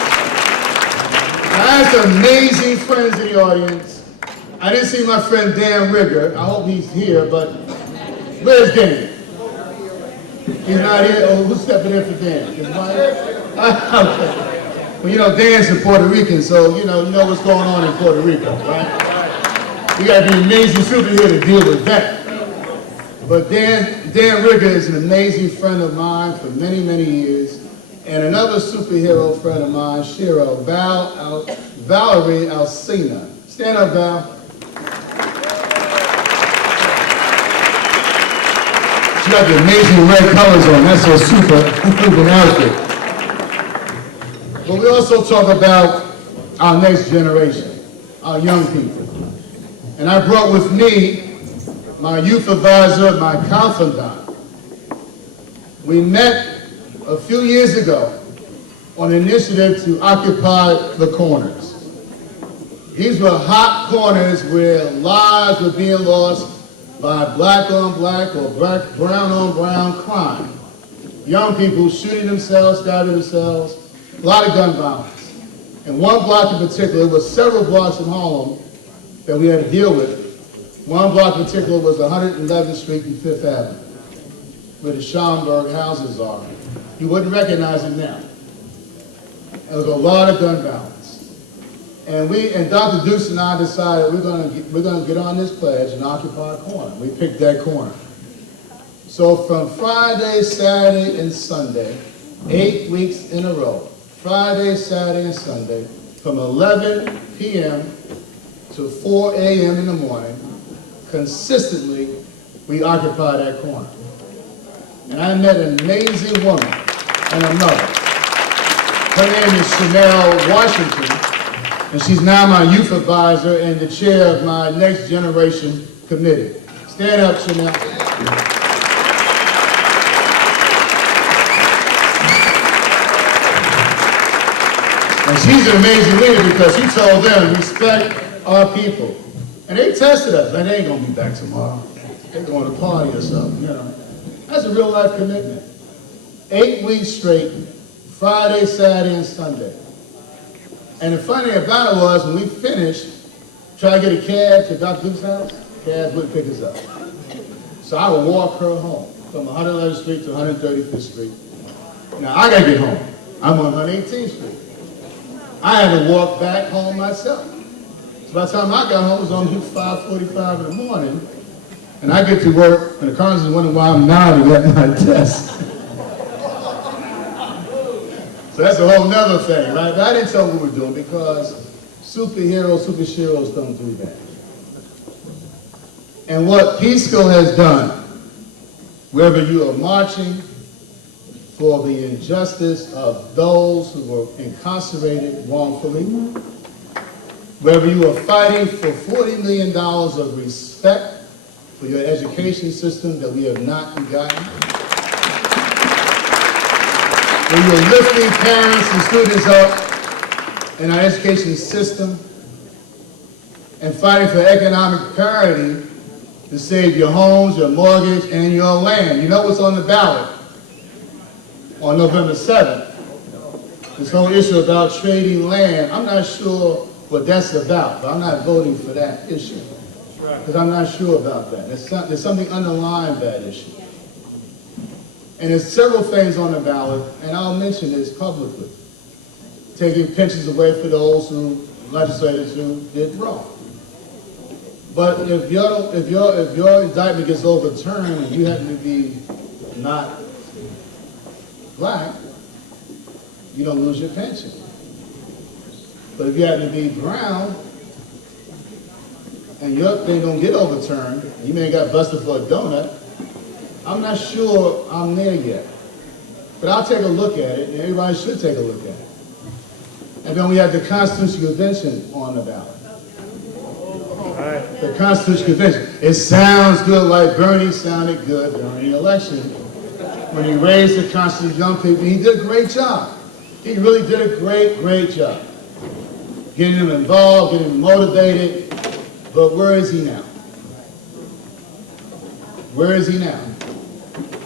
Now, I have some amazing friends in the audience. I didn't see my friend Dan Rigger. I hope he's here, but where's Dan? He's not here? Oh, who's stepping in for Dan? His wife? Okay. Well, you know, Dan's a Puerto Rican, so you know what's going on in Puerto Rico, right? You gotta be an amazing superhero to deal with that. But Dan Rigger is an amazing friend of mine for many, many years. And another superhero friend of mine, Valerie Alcina. Stand up, Val. She got the amazing red colors on. That's her super outfit. But we also talk about our next generation, our young people. And I brought with me my youth advisor, my confidant. We met a few years ago on an initiative to occupy the corners. These were hot corners where lives were being lost by black on black or brown on brown crime. Young people shooting themselves, stabbing themselves, a lot of gun violence. And one block in particular, was several blocks in Harlem that we had to deal with. One block in particular was 111th Street and 5th Avenue, where the Schomburg houses are. You wouldn't recognize it now. There was a lot of gun violence. And Dr. Deuce and I decided we're gonna get on this pledge and occupy a corner. We picked that corner. So from Friday, Saturday, and Sunday, 8 weeks in a row, Friday, Saturday, and Sunday, from 11 p.m. to 4 a.m. in the morning, consistently, we occupy that corner. And I met an amazing woman and a mother. Her name is Chanel Washington, and she's now my youth advisor and the chair of my Next Generation Committee. Stand up, Chanel. And she's an amazing leader because she told them, respect our people. And they tested us, and they ain't gonna be back tomorrow. They're going to party or something, you know. That's a real life commitment. 8 weeks straight, Friday, Saturday, and Sunday. And the funny thing about it was, when we finished, try to get a cab to Dr. Duke's house, cab wouldn't pick us up. So I would walk her home from 111th Street to 135th Street. Now I gotta get home. I'm on 118th Street. I had to walk back home myself. So by the time I got home, it was only 5:45 in the morning, and I get to work, and the cars is wondering why I'm nodding at my desk. So that's a whole nother thing, right? But I didn't tell what we were doing because superheroes, super sheroes don't do that. And what Peekskill has done, wherever you are marching for the injustice of those who were incarcerated wrongfully, wherever you are fighting for $40 million of respect for your education system that we have not gotten, where you are lifting parents and students up in our education system and fighting for economic parity to save your homes, your mortgage, and your land. You know what's on the ballot on November 7th? This whole issue about trading land. I'm not sure what that's about, but I'm not voting for that issue because I'm not sure about that. There's something underlying that issue. And there's several things on the ballot, and I'll mention this publicly. Taking pensions away for those legislators who did wrong. But if your indictment gets overturned and you happen to be not black, you don't lose your pension. But if you happen to be brown, and your thing don't get overturned, you may have got busted for a donut, I'm not sure I'm there yet. But I'll take a look at it, and everybody should take a look at it. And then we have the Constitutional Convention on the ballot. The Constitutional Convention. It sounds good, like Bernie sounded good during the election. When he raised the Constitution, young people, he did a great job. He really did a great job. Getting them involved, getting them motivated. But where is he now? Where is he now?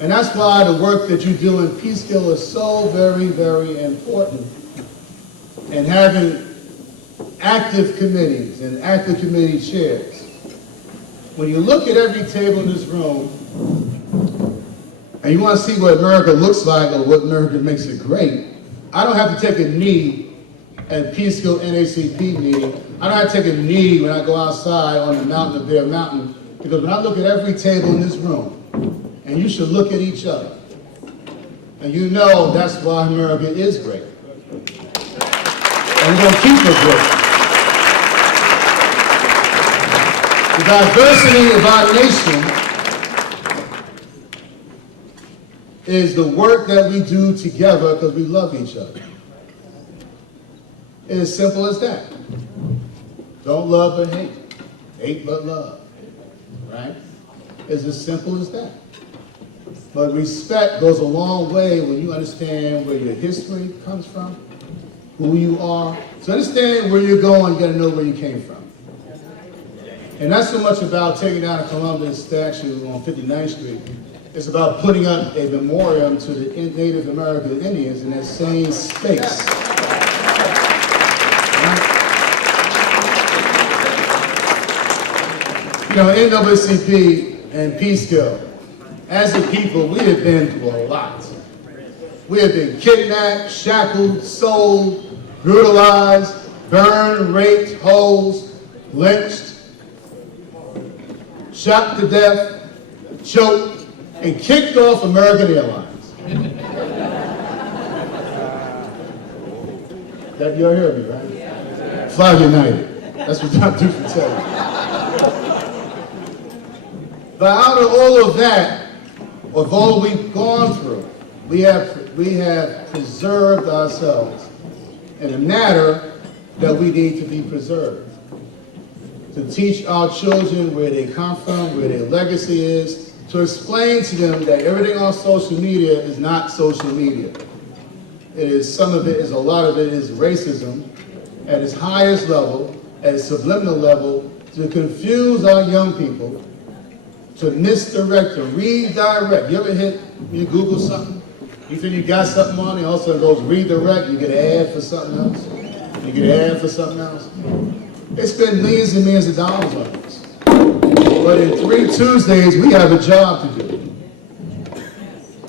And that's why the work that you do in Peekskill is so very, very important. And having active committees and active committee chairs. When you look at every table in this room, and you want to see what America looks like or what America makes it great, I don't have to take a knee at Peekskill NAACP meeting. I don't have to take a knee when I go outside on the mountain of Bear Mountain, because when I look at every table in this room, and you should look at each other, and you know that's why America is great. And we're going to keep it great. The diversity of our nation is the work that we do together because we love each other. It's as simple as that. Don't love but hate. Hate but love. Right? It's as simple as that. But respect goes a long way when you understand where your history comes from, who you are. To understand where you're going, you got to know where you came from. And not so much about taking down a Columbus statue on 59th Street. It's about putting up a memorial to the Native American Indians in that same space. You know, NAACP and Peekskill, as a people, we have been through a lot. We have been kidnapped, shackled, sold, brutalized, burned, raped, hosed, lynched, shot to death, choked, and kicked off American Airlines. That y'all hear me, right? Fly United. That's what Dr. Duke tell you. But out of all of that, of all we've gone through, we have preserved ourselves in a matter that we need to be preserved. To teach our children where they come from, where their legacy is, to explain to them that everything on social media is not social media. It is, some of it is, a lot of it is racism at its highest level, at its subliminal level, to confuse our young people, to misdirect, to redirect. You ever you Google something, you think you got something on it, all of a sudden it goes redirect, you get an ad for something else, you get an ad for something else. They spend millions and millions of dollars on this. But in 3 Tuesdays, we have a job to do.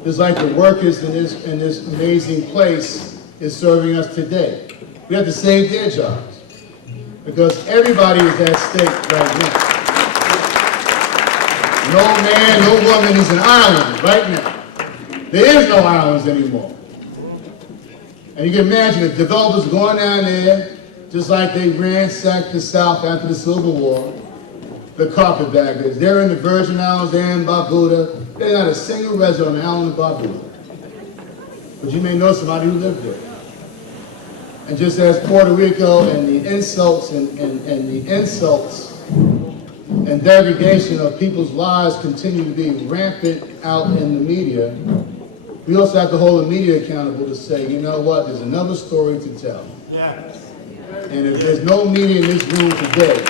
It's like the workers in this amazing place is serving us today. We have to save their jobs because everybody is at stake right now. No man, no woman is an island right now. There is no islands anymore. And you can imagine the developers going down there, just like they ransacked the South after the Civil War, the carpetbaggers. They're in the Virgin Islands, they're in Barbuda. There's not a single resident on the island of Barbuda. But you may know somebody who lived there. And just as Puerto Rico and the insults and degradation of people's lives continue to be rampant out in the media, we also have to hold the media accountable to say, you know what, there's another story to tell. Yes. And if there's no media in this room today,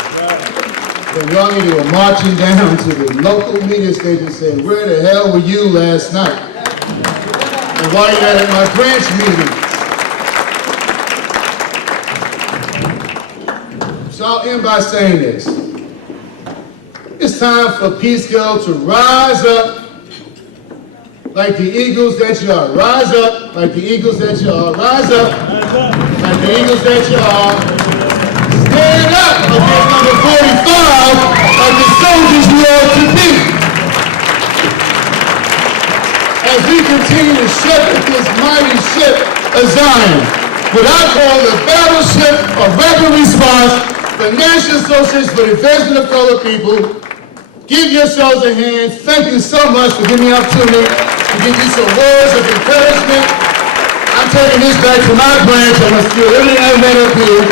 then y'all need to go marching down to the local media station and say, where the hell were you last night? And why you at my branch meeting? So I'll end by saying this. It's time for Peekskill to rise up like the eagles that you are. Rise up like the eagles that you are. Rise up like the eagles that you are. Stand up against number 45 like the soldiers we ought to be. as we continue to shepherd this mighty ship of Zion, what I call the battleship of rapid response, the National Association for the Advancement of Colored People. Give yourselves a hand. Thank you so much for giving me the opportunity to give you some words of encouragement. I'm taking this back to my branch. I must do everything I made up here.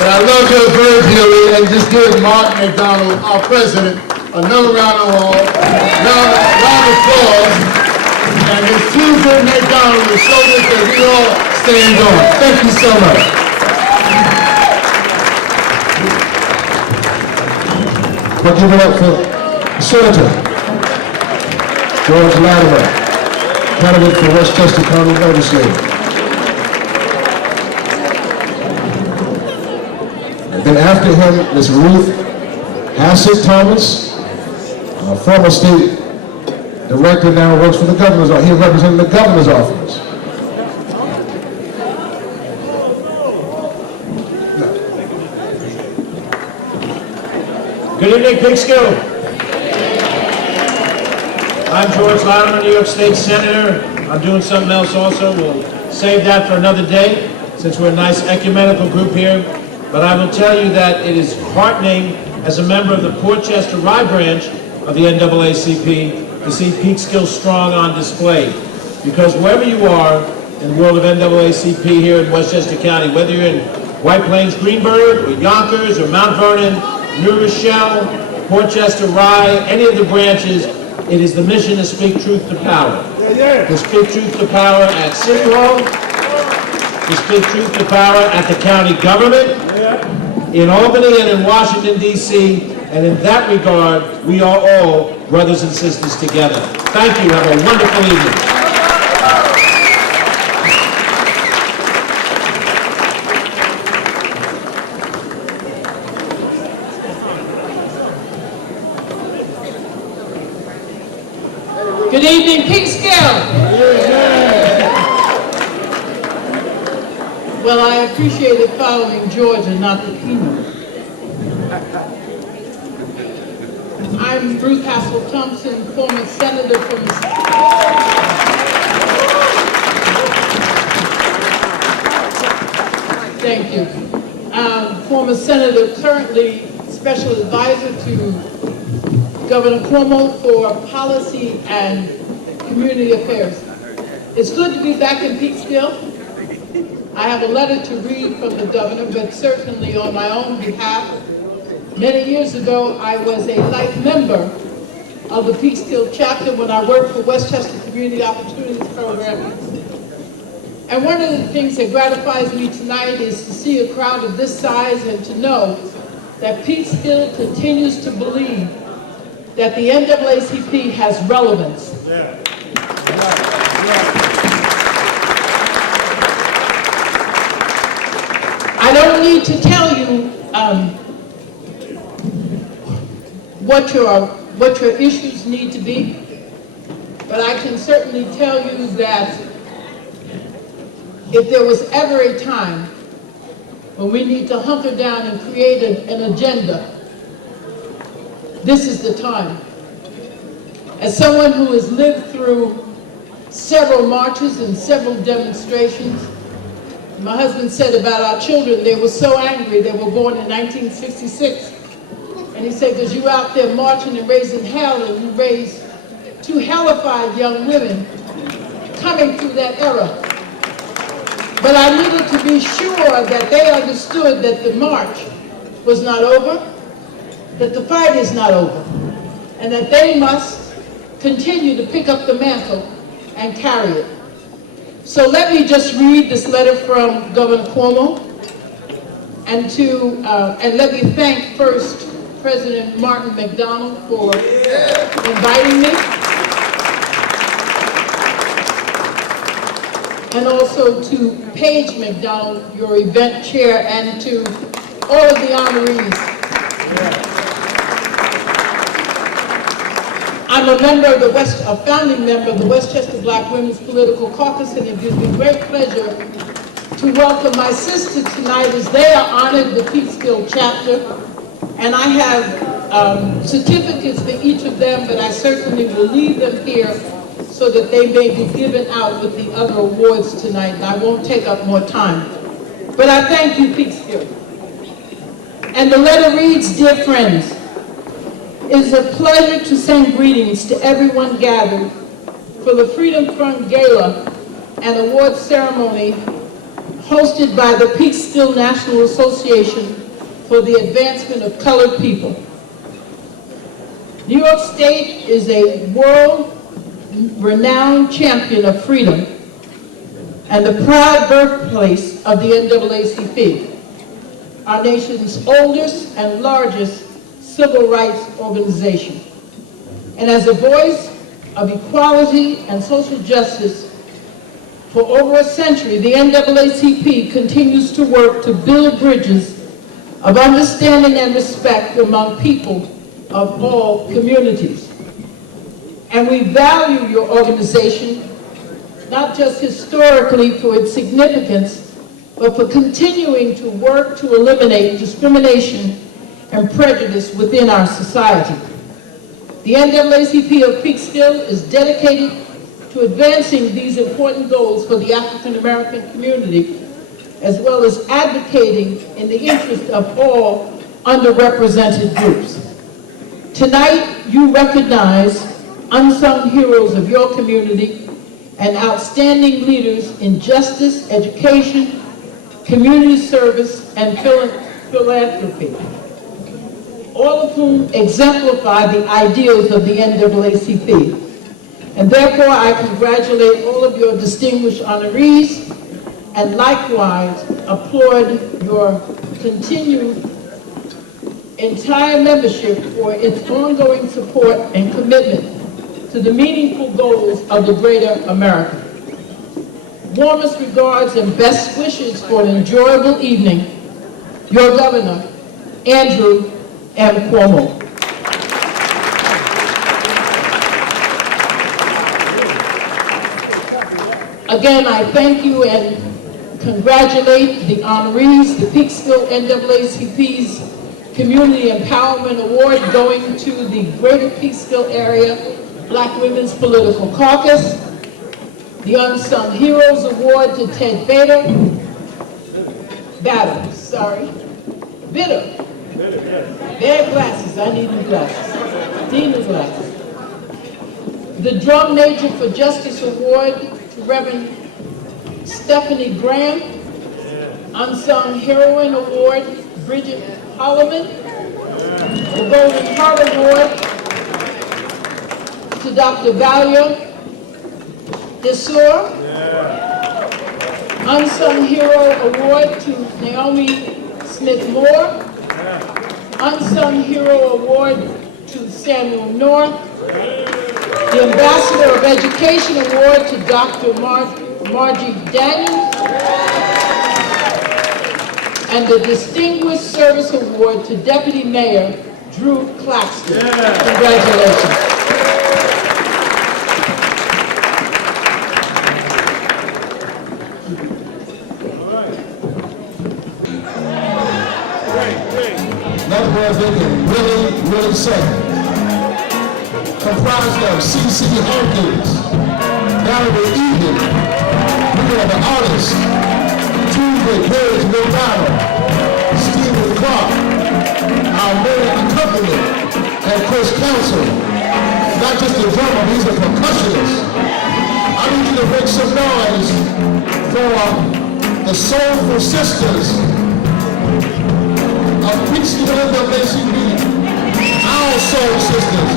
But I love your very dearly, and just give Mark McDonald, our president, another round of applause. And his Susan McDonald, the shoulders that we all stand on. Thank you so much. We'll give it up for the Senator, George Latimer, candidate for Westchester County Legislature. And then after him, Ms. Ruth Hassett Thomas, former state director, now works for the governor's office. He representing the governor's office. Good evening, Peekskill. I'm George Latimer, New York State Senator. I'm doing something else also. We'll save that for another day, since we're a nice ecumenical group here. But I will tell you that it is heartening as a member of the Portchester Rye branch of the NAACP to see Peekskill strong on display. Because wherever you are in the world of NAACP here in Westchester County, whether you're in White Plains, Greenberg, or Yonkers, or Mount Vernon, New Rochelle, Portchester Rye, any of the branches, it is the mission to speak truth to power. To speak truth to power at City Hall, to speak truth to power at the county government, in Albany and in Washington, D.C., and in that regard, we are all brothers and sisters together. Thank you. Have a wonderful evening. Good evening, Peekskill. Well, I appreciated following George and not the keynote. I'm Ruth Hassell Thompson, former senator from the Thank you. Former senator, currently special advisor to Governor Cuomo for policy and community affairs. It's good to be back in Peekskill. I have a letter to read from the governor, but certainly on my own behalf. Many years ago, I was a life member of the Peekskill chapter when I worked for Westchester Community Opportunities Program. And one of the things that gratifies me tonight is to see a crowd of this size and to know that Peekskill continues to believe that the NAACP has relevance. I don't need to tell you what your issues need to be, but I can certainly tell you that if there was ever a time when we need to hunker down and create an agenda, this is the time. As someone who has lived through several marches and several demonstrations, my husband said about our children, they were so angry, they were born in 1966. And he said, because you out there marching and raising hell, and you raised two hellified young women coming through that era. But I needed to be sure that they understood that the march was not over, that the fight is not over, and that they must continue to pick up the mantle and carry it. So let me just read this letter from Governor Cuomo, and let me thank first President Martin McDonald for inviting me, and also to Paige McDonald, your event chair, and to all of the honorees. I'm a member of a founding member of the Westchester Black Women's Political Caucus, and it gives me great pleasure to welcome my sisters tonight as they are honored the Peekskill chapter. And I have certificates for each of them, but I certainly will leave them here so that they may be given out with the other awards tonight, and I won't take up more time. But I thank you, Peekskill. And the letter reads, "Dear friends, it is a pleasure to send greetings to everyone gathered for the Freedom Front Gala and award ceremony hosted by the Peekskill National Association for the Advancement of Colored People. New York State is a world-renowned champion of freedom and the proud birthplace of the NAACP, our nation's oldest and largest civil rights organization. And as a voice of equality and social justice for over a century, the NAACP continues to work to build bridges of understanding and respect among people of all communities. And we value your organization, not just historically for its significance, but for continuing to work to eliminate discrimination and prejudice within our society. The NAACP of Peekskill is dedicated to advancing these important goals for the African American community, as well as advocating in the interest of all underrepresented groups. Tonight, you recognize unsung heroes of your community and outstanding leaders in justice, education, community service, and philanthropy, all of whom exemplify the ideals of the NAACP. And therefore, I congratulate all of your distinguished honorees and likewise applaud your continued entire membership for its ongoing support and commitment to the meaningful goals of the greater America. Warmest regards and best wishes for an enjoyable evening, your Governor, Andrew M. Cuomo. Again, I thank you and congratulate the honorees, the Peekskill NAACP's Community Empowerment Award going to the Greater Peekskill Area Black Women's Political Caucus, the Unsung Heroes Award to Ted Bitter, Bad glasses, I need new glasses. Need new glasses. The Drum Major for Justice Award to Reverend Stephanie Graham, Unsung Heroine Award, Bridget Holloman, the Golden Heart Award to Dr. Valia Desor, Unsung Hero Award to Naomi Smith-Moore, Unsung Hero Award to Samuel North, the Ambassador of Education Award to Dr. Margie Daniels, and the Distinguished Service Award to Deputy Mayor Drew Claxton. Congratulations. In other words, they can really say. Comprised of C.C. Hankins, Valerie Eden, we have the artists, Tuesday Page McDonald, Stephen Clark, our main accompaniment, and Chris Council. Not just the drummer, he's a percussionist. I need you to make some noise for the soulful sisters of Peekskill NAACP, our soul sisters.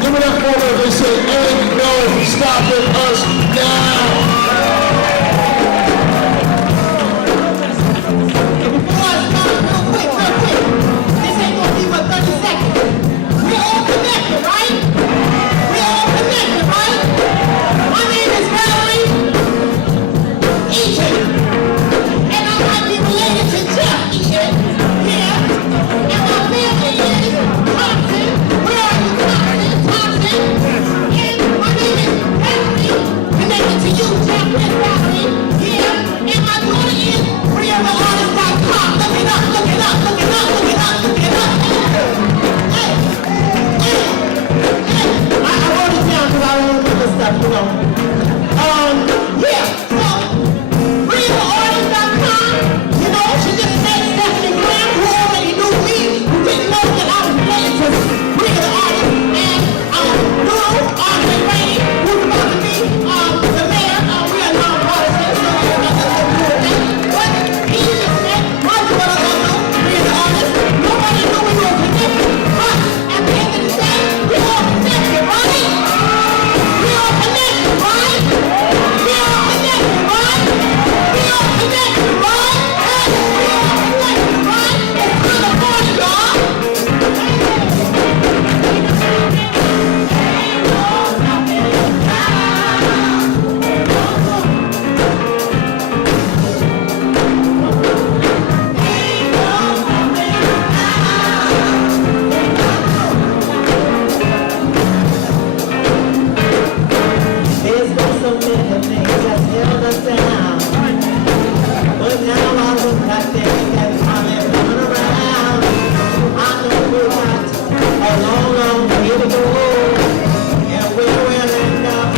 Give me that photo. They say, ain't no stopping us now. Before I start, real quick. This ain't gonna be but 30 seconds. We're all connected, right? We're all connected, right? My name is Valerie Eaton, and I might be related to Jeff Eaton here, and my family is Thompson. Where are you, Thompson? And my name is Valerie you know. Yeah, so realartist.com, you know, she just said Stephanie Graham, who already knew me, who didn't know that I was related to real artists, and Lou, Andre Rainey, who's about to be the mayor. We are non-partisan, so we have nothing to do with that. But he just said, my daughter also, real artist, nobody knew we were connected, but at the end of the day, we all connected, right? We all connected, right? We all connected, right? We all connected, right? Hey, we all connected, right? It's kind of fun, y'all. There's been so many things that held us down, but now I look like they have finally coming around. I know we got a long, long way to go, and we're winning up.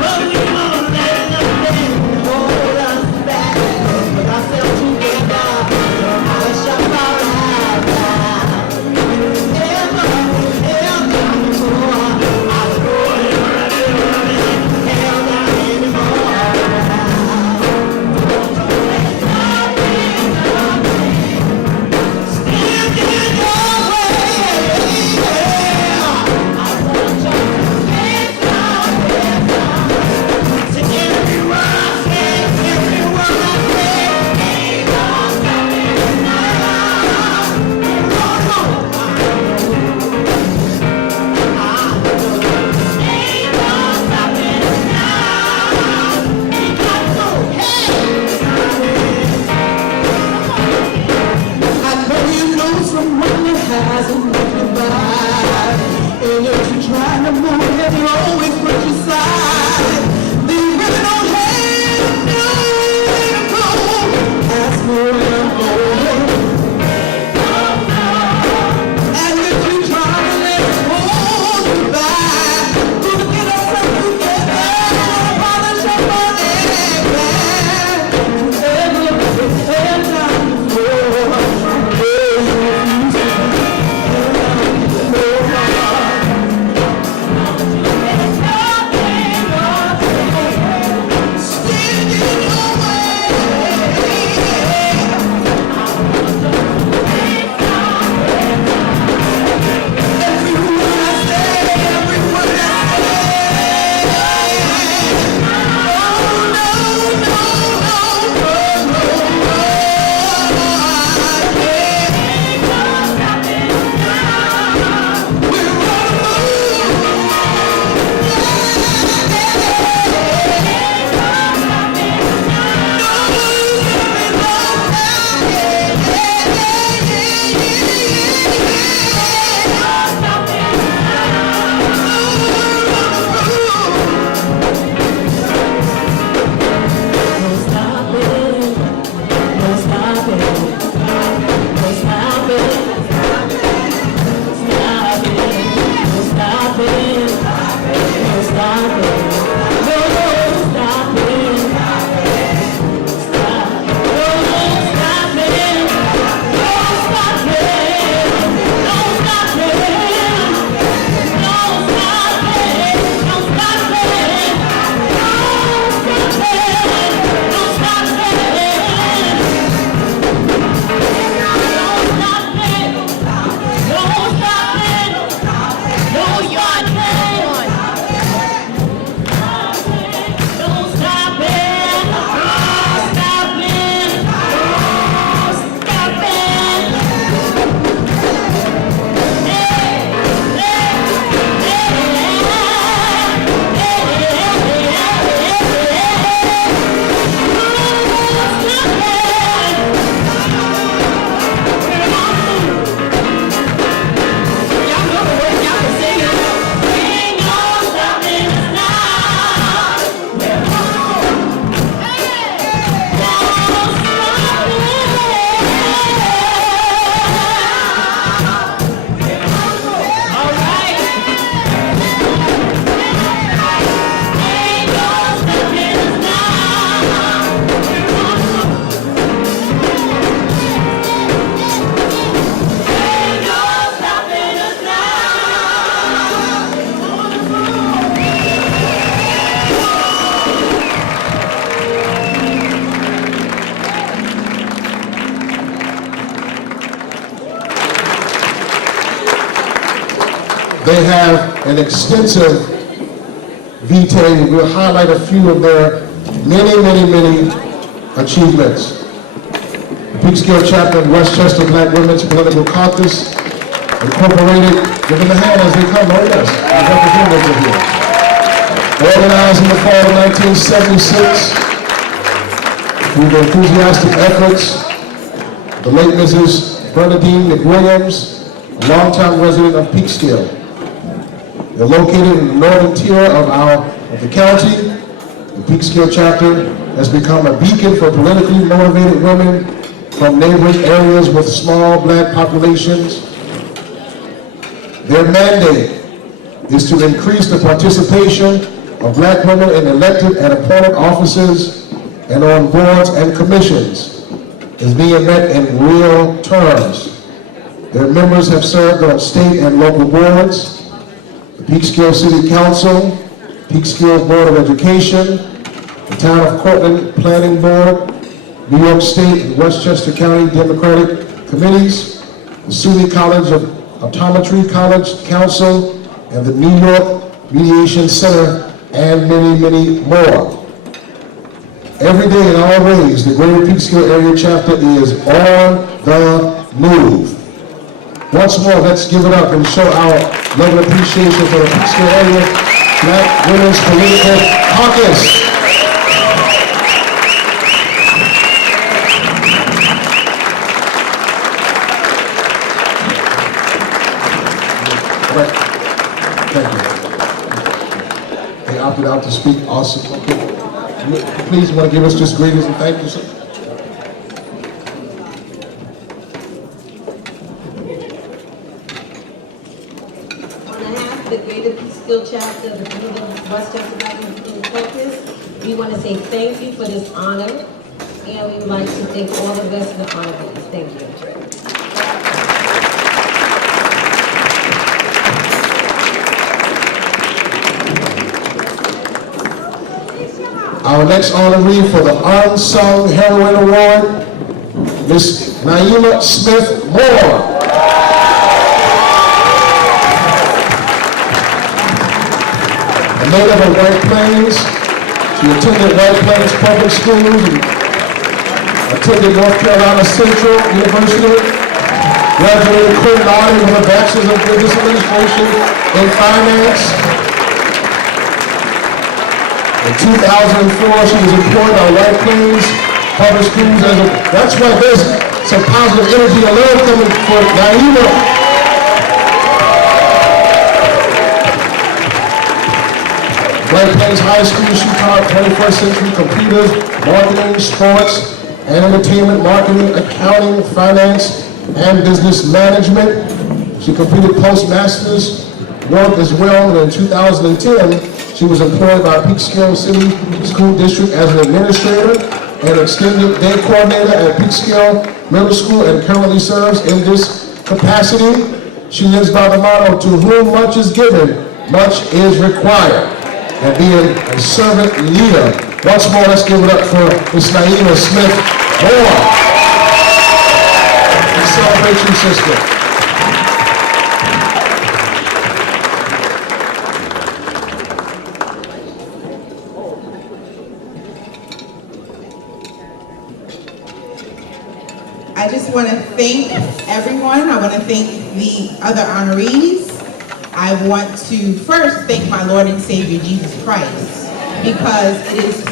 But we won't let nothing hold us back. Put ourselves together, I shall fall out now. Trying to move and you always put your side. Then you really don't have nowhere to go. Ask me where I'm going. And if you try to let it hold you back, gonna get ourselves together, polish up our egg back. And time before, They have an extensive vitae. We'll highlight a few of their many achievements. The Peekskill chapter of Westchester Black Women's Political Caucus, Incorporated, give them a hand as they come, oh yes, our representatives are here. Organized in the fall of 1976, through the enthusiastic efforts, the late Mrs. Bernadine McWilliams, a longtime resident of Peekskill. They're located in the northern tier of the county. The Peekskill chapter has become a beacon for politically motivated women from neighboring areas with small black populations. Their mandate is to increase the participation of black women in elected and appointed offices and on boards and commissions is being met in real terms. Their members have served on state and local boards, the Peekskill City Council, Peekskill Board of Education, the Town of Cortland Planning Board, New York State and Westchester County Democratic Committees, the SUNY College of Optometry College Council, and the New York Mediation Center, and many more. Every day in all ways, the Greater Peekskill Area Chapter is on the move. Once more, let's give it up and show our love and appreciation for the Peekskill Area Black Women's Political Caucus. Thank you. They opted out to speak. Awesome. Okay. Please, want to give us just greetings and thank you, sir. On behalf of the Greater Peekskill Chapter of the Community of Westchester Black Women's Caucus, we want to say thank you for this honor, and we would like to thank all the rest of the honorees. Thank you. Our next honoree for the Unsung Heroine Award, Miss Naima Smith Moore. A native of White Plains, she attended White Plains Public Schools and attended North Carolina Central University, graduated cum laude with a Bachelor's of Business Administration in Finance. In 2004, she was employed by White Plains Public Schools as a, that's why there's some positive energy and love coming for Naima. White Plains High School, she taught 21st century computers, marketing, sports, and entertainment marketing, accounting, finance, and business management. She completed postmaster's work as well, and in 2010, she was employed by Peekskill City School District as an administrator and extended day coordinator at Peekskill Middle School and currently serves in this capacity. She lives by the motto, to whom much is given, much is required. And being a servant leader. Once more, let's give it up for Miss Naima Smith Moore. We celebrate you, sister. I just want to thank everyone. I want to thank the other honorees. I want to first thank my Lord and Savior Jesus Christ, because it is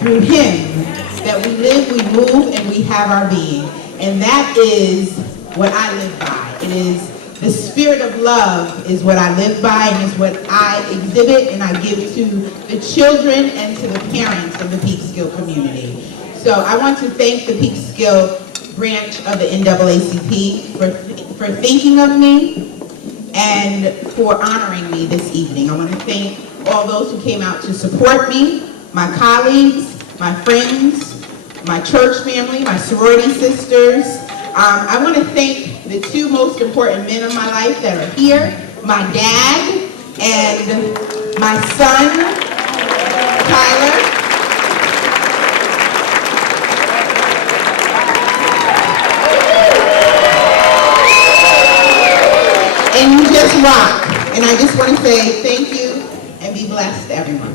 through Him that we live, we move, and we have our being. And that is what I live by. It is the spirit of love is what I live by, and is what I exhibit and I give to the children and to the parents of the Peekskill community. So I want to thank the Peekskill branch of the NAACP for thinking of me and for honoring me this evening. I want to thank all those who came out to support me, my colleagues, my friends, my church family, my sorority sisters. I want to thank the two most important men of my life that are here, my dad and my son, Tyler. And you just rock. And I just want to say thank you and be blessed, everyone.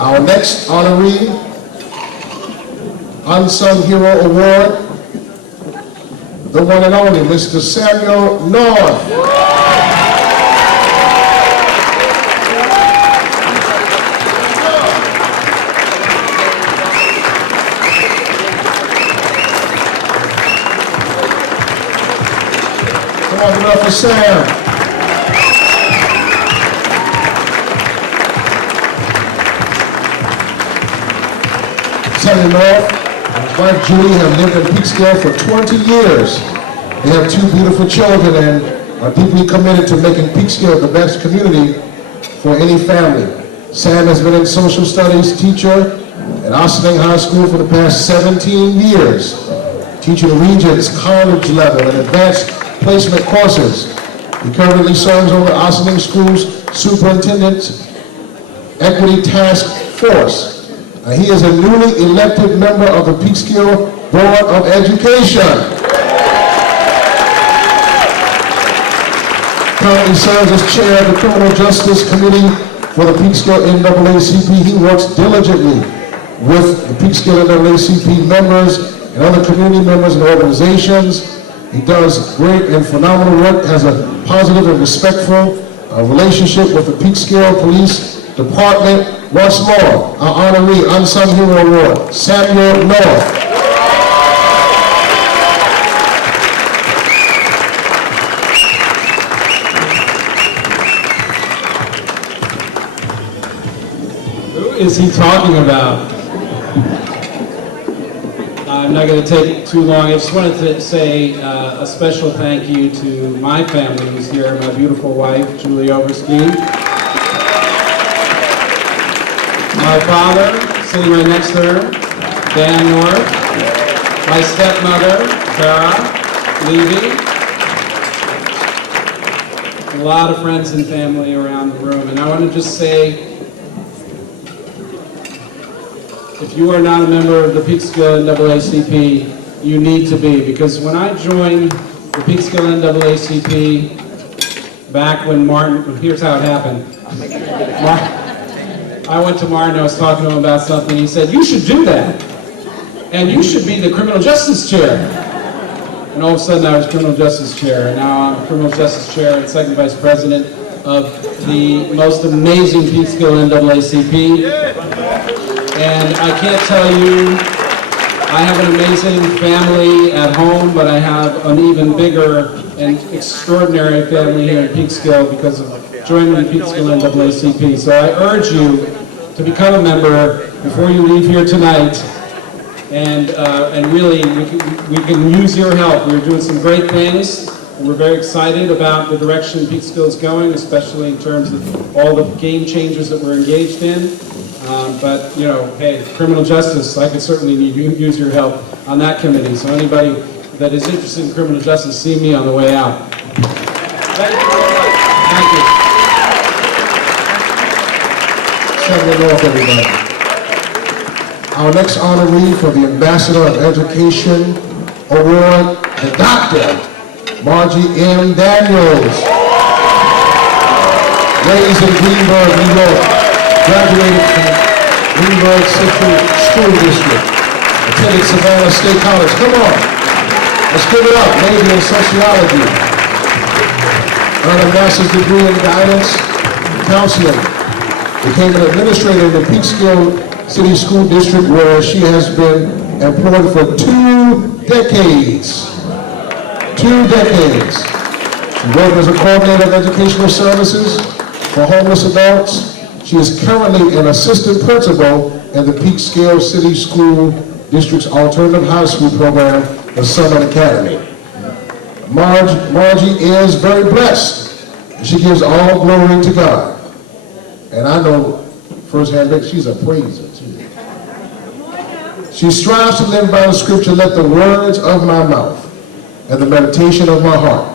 Our next honoree, Unsung Hero Award, the one and only Mr. Samuel North. Come on, give it up for Sam. Samuel North and his wife Julie have lived in Peekskill for 20 years. They have 2 beautiful children and are deeply committed to making Peekskill the best community for any family. Sam has been a social studies teacher at Ossining High School for the past 17 years, teaching Regents, college level, and advanced placement courses. He currently serves on the Ossining School's Superintendent Equity Task Force. He is a newly elected member of the Peekskill Board of Education. Currently serves as chair of the Criminal Justice Committee for the Peekskill NAACP. He works diligently with the Peekskill NAACP members and other community members and organizations. He does great and phenomenal work, has a positive and respectful relationship with the Peekskill Police Department. Once more, our honoree, Unsung Hero Award, Samuel North. Who is he talking about? I'm not going to take too long. I just wanted to say a special thank you to my family who's here, my beautiful wife, Julie Overstein. My father, sitting right next to her, Dan North. My stepmother, Tara Levy. A lot of friends and family around the room. And I want to just say, if you are not a member of the Peekskill NAACP, you need to be. Because when I joined the Peekskill NAACP, back when Martin, here's how it happened. I went to Martin, I was talking to him about something, he said, you should do that. And you should be the criminal justice chair. And all of a sudden I was criminal justice chair, and now I'm criminal justice chair and second vice president of the most amazing Peekskill NAACP. And I can't tell you, I have an amazing family at home, but I have an even bigger and extraordinary family here in Peekskill because of joining the Peekskill NAACP. So I urge you to become a member before you leave here tonight, and really we can use your help. We're doing some great things, and we're very excited about the direction Peekskill is going, especially in terms of all the game changers that we're engaged in. But you know, hey, criminal justice, I could certainly use your help on that committee. So anybody that is interested in criminal justice, see me on the way out. Thank you very much. Thank you. Samuel North, everybody. Our next honoree for the Ambassador of Education Award, the Dr. Margie M. Daniels. Raised in Greenburgh, New York, graduated from Greenburgh Central School District, attended Savannah State College. Come on, let's give it up. Major in sociology, earned a master's degree in guidance and counseling. Became an administrator in the Peekskill City School District, where she has been employed for 2 decades. 2 decades. She worked as a coordinator of educational services for homeless adults. She is currently an assistant principal in the Peekskill City School District's Alternative High School program, the Summit Academy. Margie is very blessed. She gives all glory to God. And I know firsthand that she's a praiser too. She strives to live by the scripture, let the words of my mouth and the meditation of my heart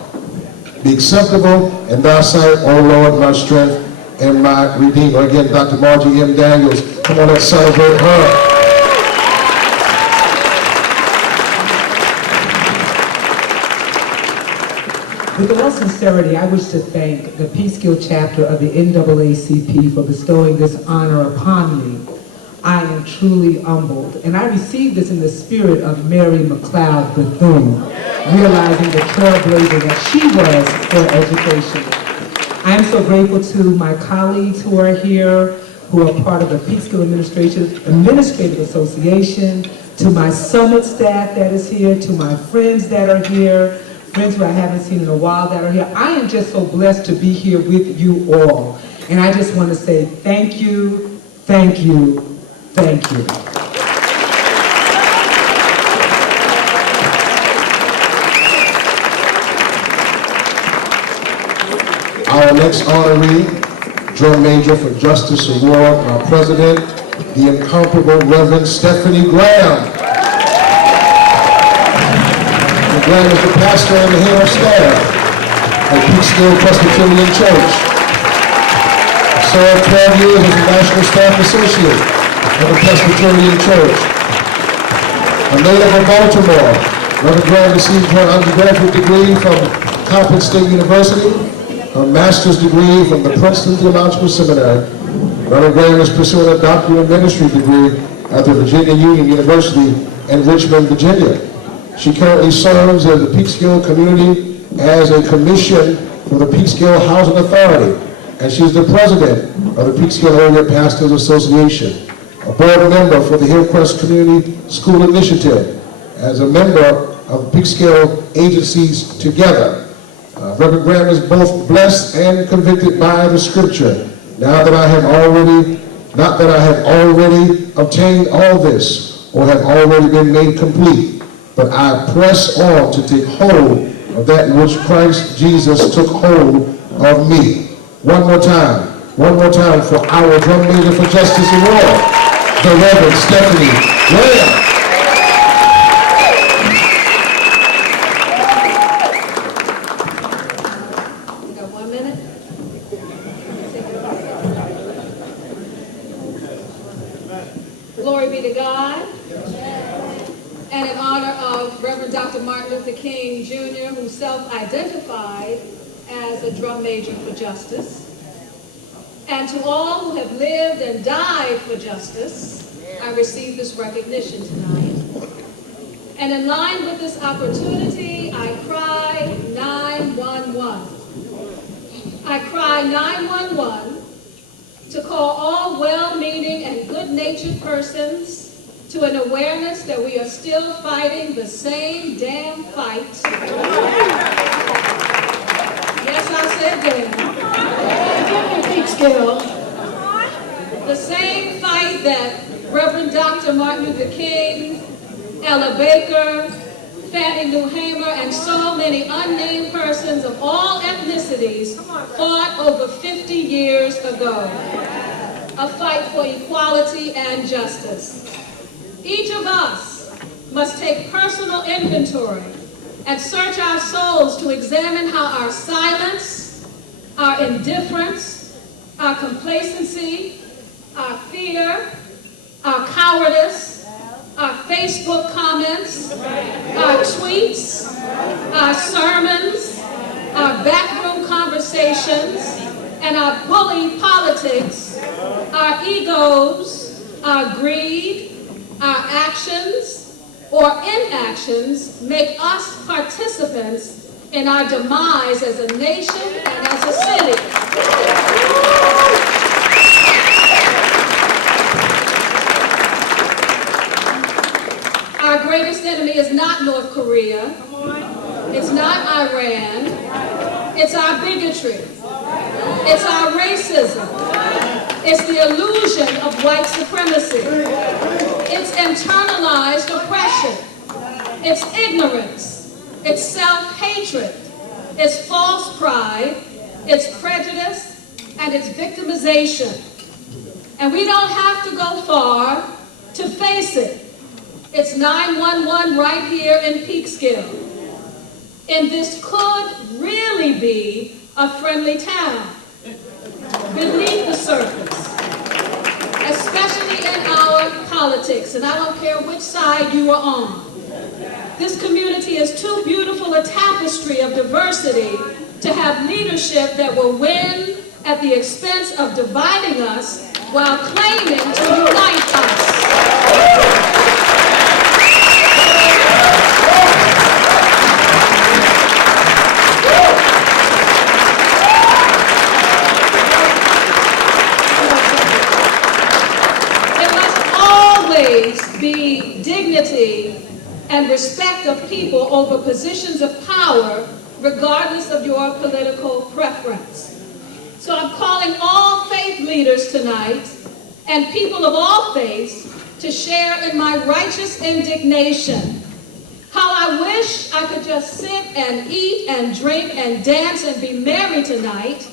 be acceptable in thy sight, O Lord, my strength and my Redeemer. Again, Dr. Margie M. Daniels. Come on, let's celebrate her. With all sincerity, I wish to thank the Peekskill chapter of the NAACP for bestowing this honor upon me. I am truly humbled, and I received this in the spirit of Mary McLeod Bethune, realizing the trailblazer that she was for education. I am so grateful to my colleagues who are here, who are part of the Peekskill Administrative Association, to my summit staff that is here, to my friends that are here, friends who I haven't seen in a while that are here. I am just so blessed to be here with you all. And I just want to say thank you, thank you, thank you. Our next honoree, Drum Major for Justice Award, our president, the incomparable Reverend Stephanie Graham. Graham is the pastor and the head of staff at Peekskill Presbyterian Church. Served 12 years as a National Staff Associate of the Presbyterian Church. A native of Baltimore, Reverend Graham received her undergraduate degree from Coppin State University, her master's degree from the Princeton Theological Seminary. Reverend Graham is pursuing a doctoral in ministry degree at the Virginia Union University in Richmond, Virginia. She currently serves as the Peekskill community as a commission for the Peekskill Housing Authority, and she's the president of the Peekskill Area Pastors Association, a board member for the Hillcrest Community School Initiative, as a member of Peekskill Agencies Together. Reverend Graham is both blessed and convicted by the Scripture. Not that I have already obtained all this or have already been made complete, but I press on to take hold of that which Christ Jesus took hold of me. One more time for our Drum Major for Justice Award, the Reverend Stephanie Graham. You got 1 minute? Glory be to God. And in honor of Reverend Dr. Martin Luther King Jr., who self-identified as a drum major for justice. And to all who have lived and died for justice, I receive this recognition tonight. And in line with this opportunity, I cry 911. I cry 911 to call all well-meaning and good-natured persons to an awareness that we are still fighting the same damn fight. Yes, I said damn. The same fight that Reverend Dr. Martin Luther King, Ella Baker, Fannie Lou Hamer, and so many unnamed persons of all ethnicities fought over 50 years ago. A fight for equality and justice. Each of us must take personal inventory and search our souls to examine how our silence, our indifference, our complacency, our fear, our cowardice, our Facebook comments, our tweets, our sermons, our backroom conversations, and our bully politics, our egos, our greed, our actions or inactions make us participants in our demise as a nation and as a city. Our greatest enemy is not North Korea. It's not Iran. It's our bigotry. It's our racism. It's the illusion of white supremacy. It's internalized oppression. It's ignorance. It's self-hatred. It's false pride. It's prejudice. And it's victimization. And we don't have to go far to face it. It's 911 right here in Peekskill. And this could really be a friendly town. beneath the surface, especially in our politics, and I don't care which side you are on. This community is too beautiful a tapestry of diversity to have leadership that will win at the expense of dividing us while claiming to unite us. Be dignity and respect of people over positions of power, regardless of your political preference. So I'm calling all faith leaders tonight and people of all faiths to share in my righteous indignation. How I wish I could just sit and eat and drink and dance and be merry tonight,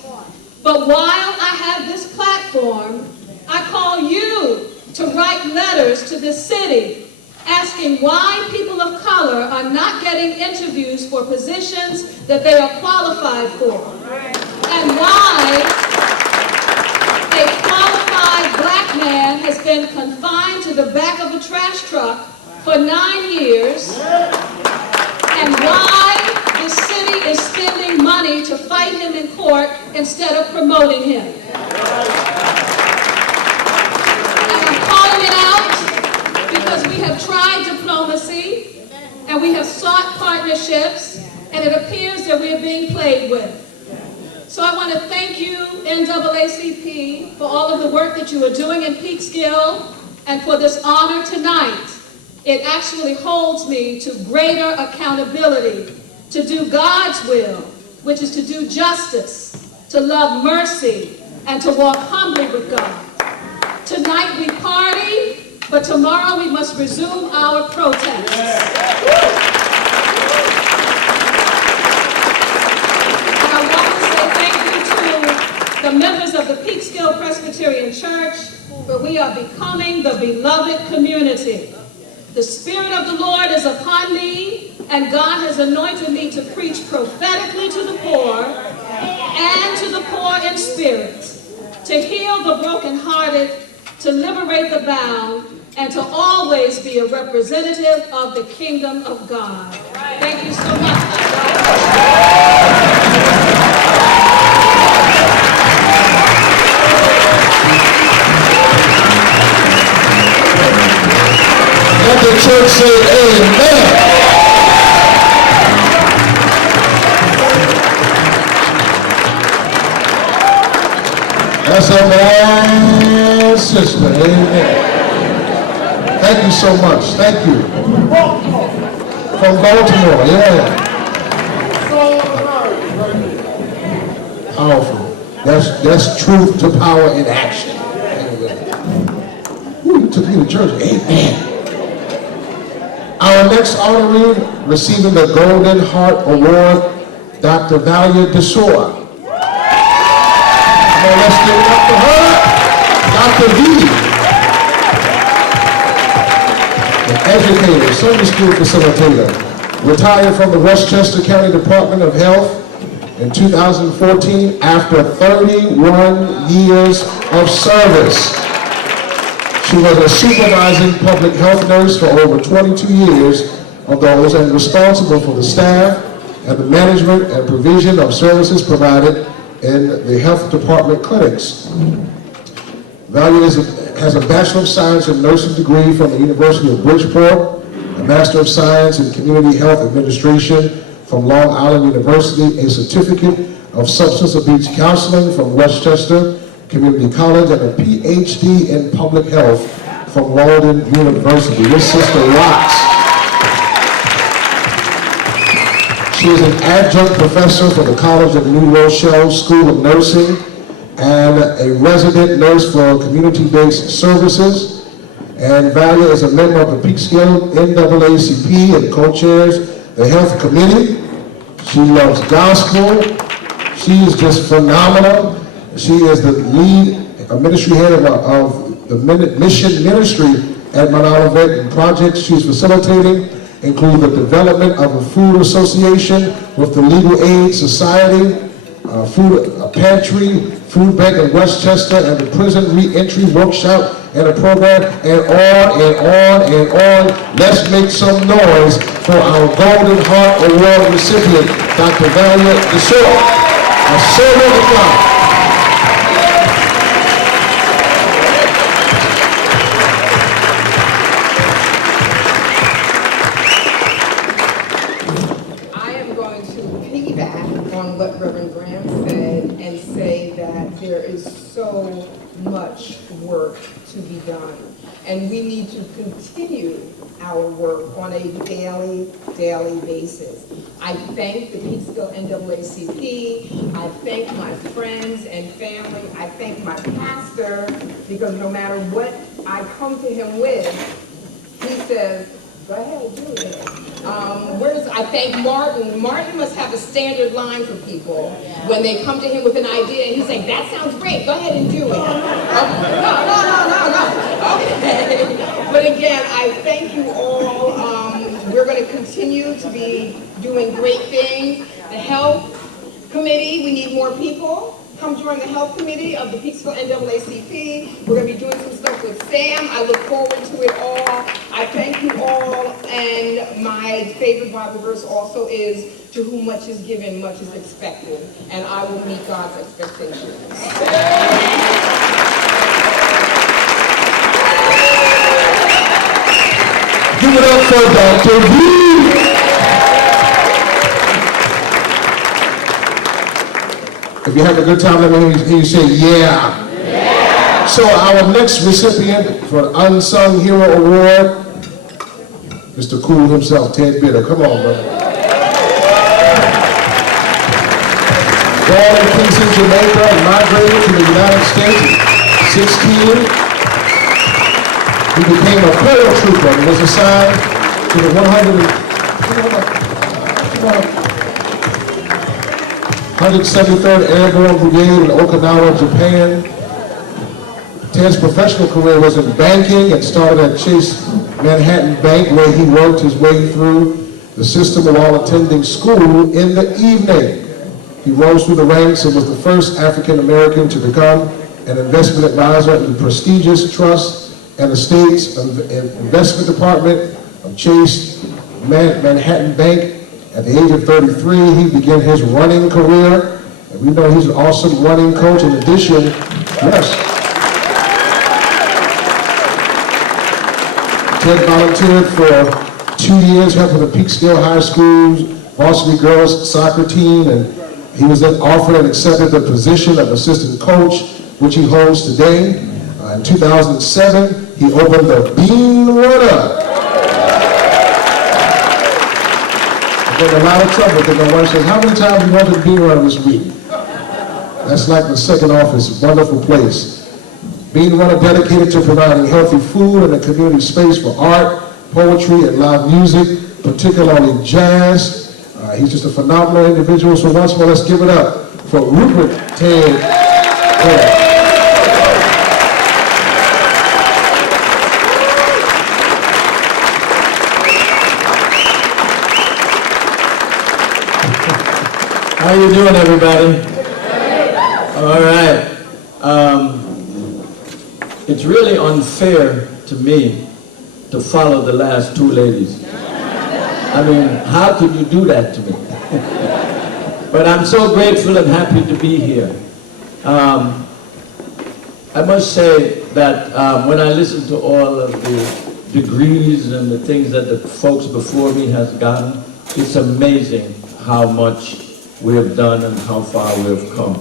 but while I have this platform, I call you to write letters to the city asking why people of color are not getting interviews for positions that they are qualified for, and why a qualified black man has been confined to the back of a trash truck for 9 years, and why the city is spending money to fight him in court instead of promoting him. Because we have tried diplomacy and we have sought partnerships, and it appears that we are being played with. So I want to thank you, NAACP, for all of the work that you are doing in Peekskill and for this honor tonight. It actually holds me to greater accountability to do God's will, which is to do justice, to love mercy, and to walk humbly with God. Tonight we party, but tomorrow we must resume our protests. And I want to say thank you to the members of the Peekskill Presbyterian Church, where we are becoming the beloved community. The Spirit of the Lord is upon me, and God has anointed me to preach prophetically to the poor and to the poor in spirit, to heal the brokenhearted, to liberate the bound, and to always be a representative of the kingdom of God. Thank you so much. Let the church say amen. That's a man, sister. Amen. Thank you so much. Thank you. From Baltimore, yeah. Powerful. That's truth to power in action. Ooh, you took me to church. Amen. Our next honoree receiving the Golden Heart Award, Dr. Valia Desor. Come on, let's give it up for her. Dr. V. Educator, Sunday school facilitator, retired from the Westchester County Department of Health in 2014 after 31 years of service. She was a supervising public health nurse for over 22 years of those, and responsible for the staff and the management and provision of services provided in the health department clinics. Valia has a Bachelor of Science in Nursing degree from the University of Bridgeport, a Master of Science in Community Health Administration from Long Island University, a Certificate of Substance Abuse Counseling from Westchester Community College, and a PhD in Public Health from Walden University. This sister rocks. She is an adjunct professor for the College of New Rochelle School of Nursing and a resident nurse for community-based services. And Valia is a member of the Peekskill NAACP and co-chairs the Health Committee. She loves gospel. She is just phenomenal. She is the lead ministry head of the mission ministry at Mount Olivet, and projects she's facilitating include the development of a food association with the Legal Aid Society, food pantry, food bank in Westchester, and the prison re-entry workshop and a program, and on and on and on. Let's make some noise for our Golden Heart Award recipient, Dr. Valia DeShaw, a servant of God. On what Reverend Graham said and say that there is so much work to be done. And we need to continue our work on a daily basis. I thank the Peekskill NAACP. I thank my friends and family. I thank my pastor, because no matter what I come to him with, he says, go ahead, do it. I thank Martin. Martin must have a standard line for people when they come to him with an idea and he's like, that sounds great, go ahead and do it. No. Okay. But again, I thank you all. We're going to continue to be doing great things. The health committee, we need more people. Come join the health committee of the Peekskill NAACP. We're going to be doing some stuff with Sam. I look forward to it all. I thank you all. And my favorite Bible verse also is, to whom much is given, much is expected. And I will meet God's expectations. Give it up for Dr. V. If you have a good time, let me hear you say, yeah. Yeah. So our next recipient for an Unsung Hero Award, Mr. Cool himself, Ted Bitter. Come on, brother. Born in Kingston, Jamaica, and migrated to the United States at 16. He became a paratrooper and was assigned to the 173rd Airborne Brigade in Okinawa, Japan. Ted's professional career was in banking and started at Chase Manhattan Bank, where he worked his way through the system while attending school in the evening. He rose through the ranks and was the first African American to become an investment advisor in the prestigious Trust and Estates Investment Department of Chase Manhattan Bank. At the age of 33, he began his running career, and we know he's an awesome running coach. In addition, yes, Ted volunteered for 2 years, helping the Peekskill High School's varsity girls soccer team, and he was then offered and accepted the position of assistant coach, which he holds today. In 2007, he opened the Bean Runner. I've been in a lot of trouble because my wife says, how many times you went to the Bean Runner this week? That's like the second office, wonderful place. Bean Runner dedicated to providing healthy food and a community space for art, poetry, and live music, particularly jazz. He's just a phenomenal individual. So once more, let's give it up for Rupert Ted. How you doing, everybody? All right. It's really unfair to me to follow the last two ladies. I mean, how could you do that to me? But I'm so grateful and happy to be here. I must say that when I listen to all of the degrees and the things that the folks before me has gotten, it's amazing how much we have done and how far we have come.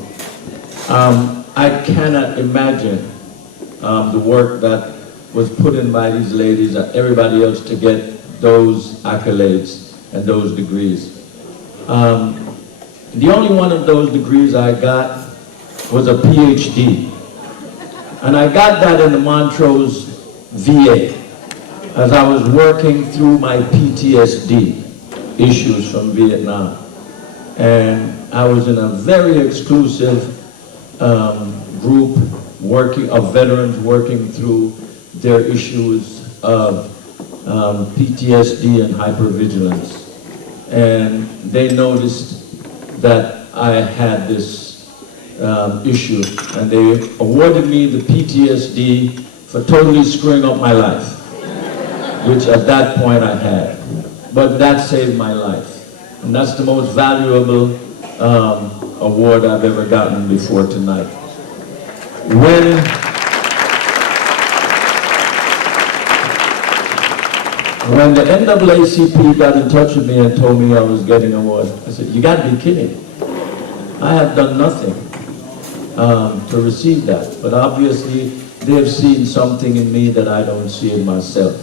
I cannot imagine the work that was put in by these ladies and everybody else to get those accolades and those degrees. The only one of those degrees I got was a PhD. And I got that in the Montrose VA as I was working through my PTSD issues from Vietnam. And I was in a very exclusive group of veterans working through their issues of PTSD and hypervigilance. And they noticed that I had this issue, and they awarded me the PTSD for totally screwing up my life, which at that point I had. But that saved my life, and that's the most valuable award I've ever gotten before tonight. When the NAACP got in touch with me and told me I was getting an award, I said, you got to be kidding. I have done nothing to receive that, but obviously they've seen something in me that I don't see in myself.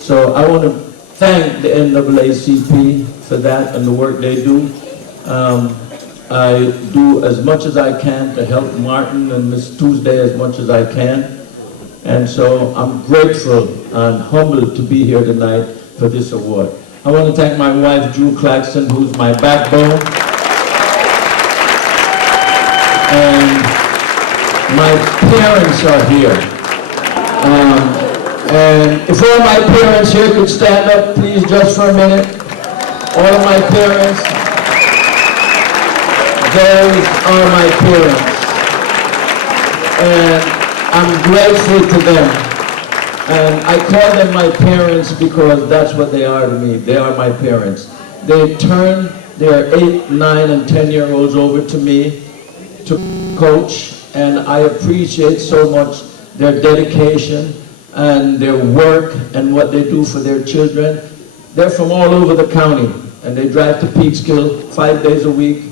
So I want to thank the NAACP for that and the work they do. I do as much as I can to help Martin and Miss Tuesday as much as I can. And so I'm grateful and humbled to be here tonight for this award. I want to thank my wife, Drew Claxton, who's my backbone. And my parents are here. And if all my parents here could stand up, please, just for a minute. All of my parents. Those are my parents. And I'm grateful to them. And I call them my parents because that's what they are to me. They are my parents. They turn their 8, 9, and 10-year-olds over to me to coach, and I appreciate so much their dedication and their work and what they do for their children. They're from all over the county, and they drive to Peekskill 5 days a week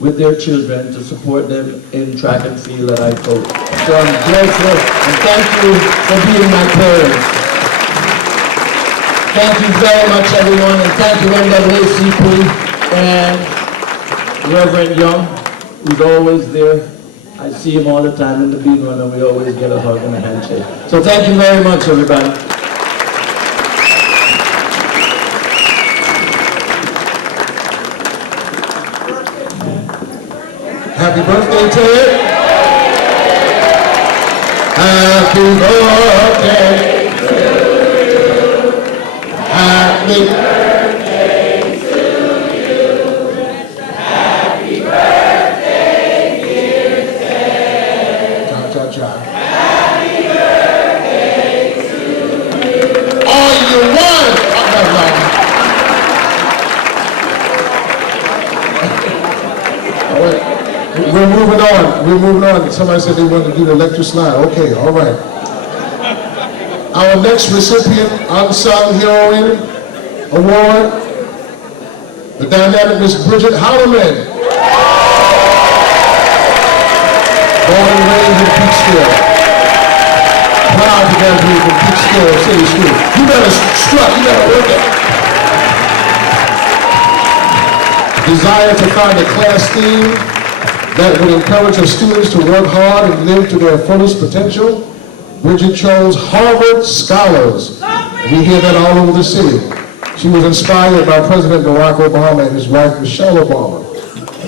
with their children to support them in track and field that I coach. So I'm grateful, and thank you for being my parents. Thank you very much, everyone, and thank you, NAACP, and Reverend Young, who's always there. I see him all the time in the bean run, and we always get a hug and a handshake. So thank you very much, everybody. Happy birthday, Ted. Happy birthday to you. Happy birthday to you. Happy birthday, dear Ted. Cha-cha-cha. Happy birthday to you. All you want. We're moving on. We're moving on. Somebody said they wanted to do the lecture slide. Okay, all right. Our next recipient, Unsung Heroine Award, the dynamic Miss Bridget Holloman. Born and raised in Peekskill. Proud to graduate from Peekskill City School. You better strut. You better work it. Desire to find a class theme that would encourage her students to work hard and live to their fullest potential. Bridget chose Harvard Scholars. We hear that all over the city. She was inspired by President Barack Obama and his wife Michelle Obama.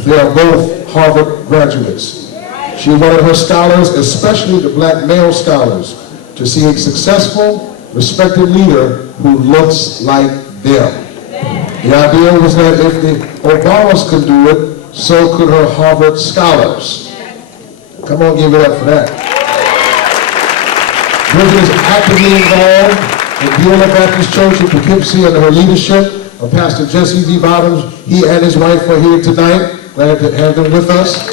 They are both Harvard graduates. She wanted her scholars, especially the black male scholars, to see a successful, respected leader who looks like them. The idea was that if the Obamas could do it, so could her Harvard scholars. Come on, give it up for that. Bridget is actively involved in Gala Baptist Church in Poughkeepsie under her leadership of Pastor Jesse D. Bottoms. He and his wife are here tonight. Glad to have them with us.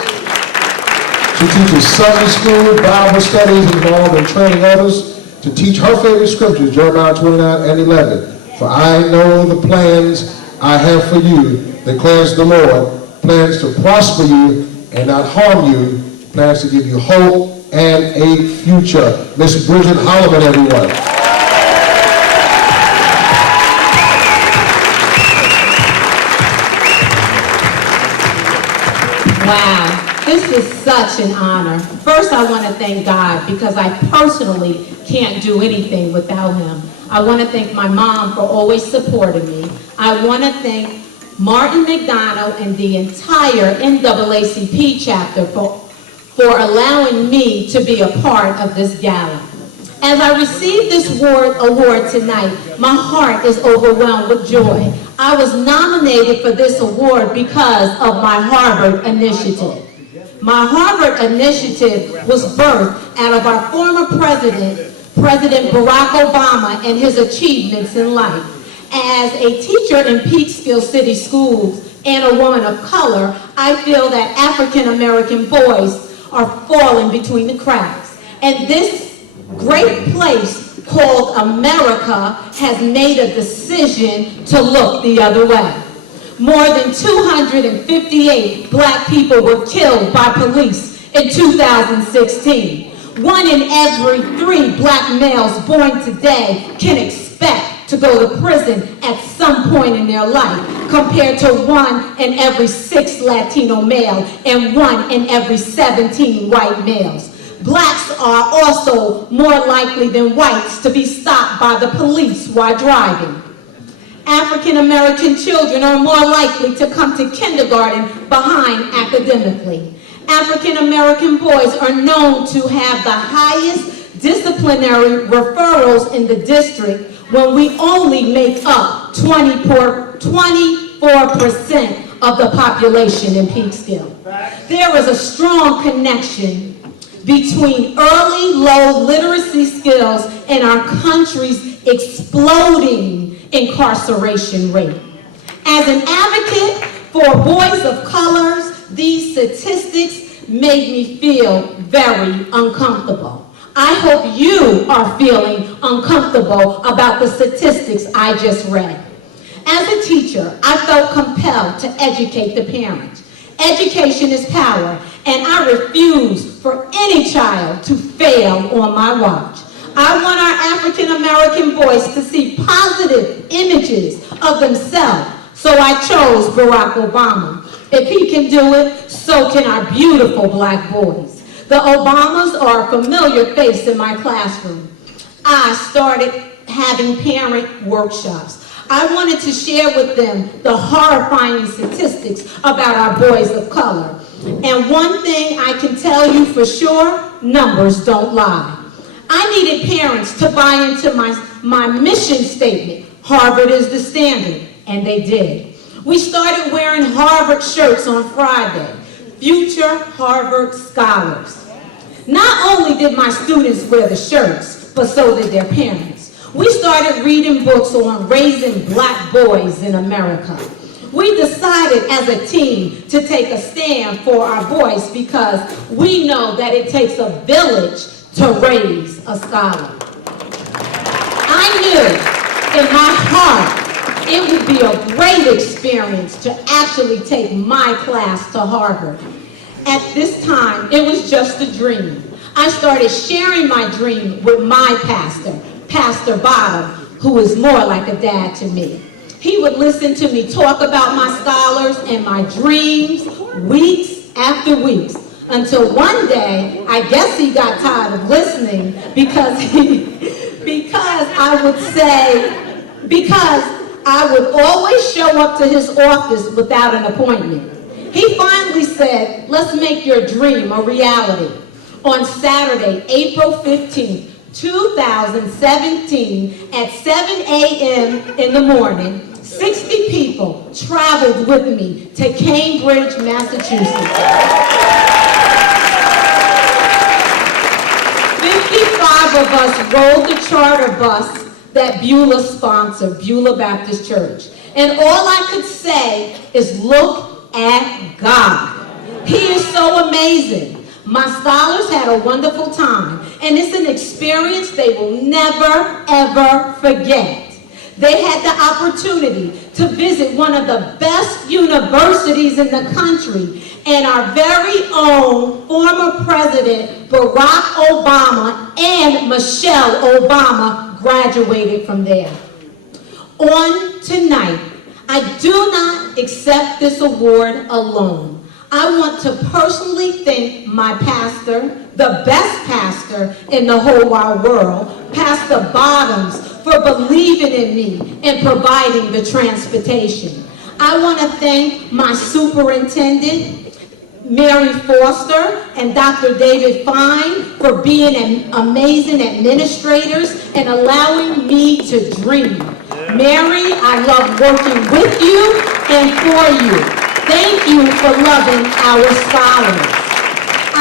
She teaches Sunday school, Bible studies, involved in training others to teach her favorite scriptures, Jeremiah 29 and 11. For I know the plans I have for you, declares the Lord, plans to prosper you and not harm you, plans to give you hope and a future. Miss Bridget Holloman, everyone. Wow, this is such an honor. First, I want to thank God because I personally can't do anything without him. I want to thank my mom for always supporting me. I want to thank Martin McDonald and the entire NAACP chapter for allowing me to be a part of this gala. As I receive this award tonight, my heart is overwhelmed with joy. I was nominated for this award because of my Harvard initiative. My Harvard initiative was birthed out of our former president, President Barack Obama, and his achievements in life. As a teacher in Peekskill City Schools and a woman of color, I feel that African American boys are falling between the cracks. And this great place called America has made a decision to look the other way. More than 258 black people were killed by police in 2016. 1 in every 3 black males born today can expect to go to prison at some point in their life, compared to 1 in every 6 Latino male and 1 in every 17 white males. Blacks are also more likely than whites to be stopped by the police while driving. African American children are more likely to come to kindergarten behind academically. African American boys are known to have the highest disciplinary referrals in the district, when we only make up 24% of the population in Peekskill. There is a strong connection between early low literacy skills and our country's exploding incarceration rate. As an advocate for boys of colors, these statistics made me feel very uncomfortable. I hope you are feeling uncomfortable about the statistics I just read. As a teacher, I felt compelled to educate the parents. Education is power, and I refuse for any child to fail on my watch. I want our African American boys to see positive images of themselves, so I chose Barack Obama. If he can do it, so can our beautiful black boys. The Obamas are a familiar face in my classroom. I started having parent workshops. I wanted to share with them the horrifying statistics about our boys of color. And one thing I can tell you for sure, numbers don't lie. I needed parents to buy into my mission statement, Harvard is the standard, and they did. We started wearing Harvard shirts on Friday, Future Harvard Scholars. Not only did my students wear the shirts, but so did their parents. We started reading books on raising black boys in America. We decided as a team to take a stand for our boys because we know that it takes a village to raise a scholar. I knew in my heart it would be a great experience to actually take my class to Harvard. At this time, it was just a dream. I started sharing my dream with my pastor, Pastor Bottom, who is more like a dad to me. He would listen to me talk about my scholars and my dreams weeks after weeks, until one day, I guess he got tired of listening because I would always show up to his office without an appointment. He finally said, let's make your dream a reality. On Saturday, April 15th, 2017, at 7 a.m. in the morning, 60 people traveled with me to Cambridge, Massachusetts. 55 of us rode the charter bus that Beulah sponsored, Beulah Baptist Church. And all I could say is, look at God. He is so amazing. My scholars had a wonderful time, and it's an experience they will never, ever forget. They had the opportunity to visit one of the best universities in the country, and our very own former President Barack Obama and Michelle Obama graduated from there. On tonight, I do not accept this award alone. I want to personally thank my pastor, the best pastor in the whole wide world, Pastor Bottoms, for believing in me and providing the transportation. I want to thank my superintendent, Mary Foster, and Dr. David Fine for being amazing administrators and allowing me to dream. Mary, I love working with you and for you. Thank you for loving our scholars.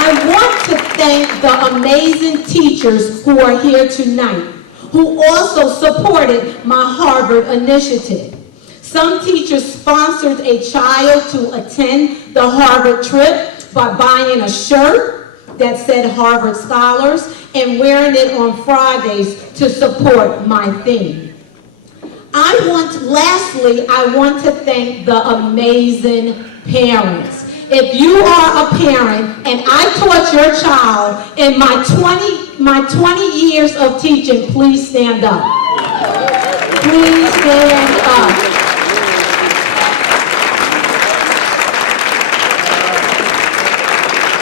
I want to thank the amazing teachers who are here tonight, who also supported my Harvard initiative. Some teachers sponsored a child to attend the Harvard trip by buying a shirt that said Harvard Scholars and wearing it on Fridays to support my theme. Lastly, I want to thank the amazing parents. If you are a parent and I taught your child in my 20 years of teaching, please stand up. Please stand up.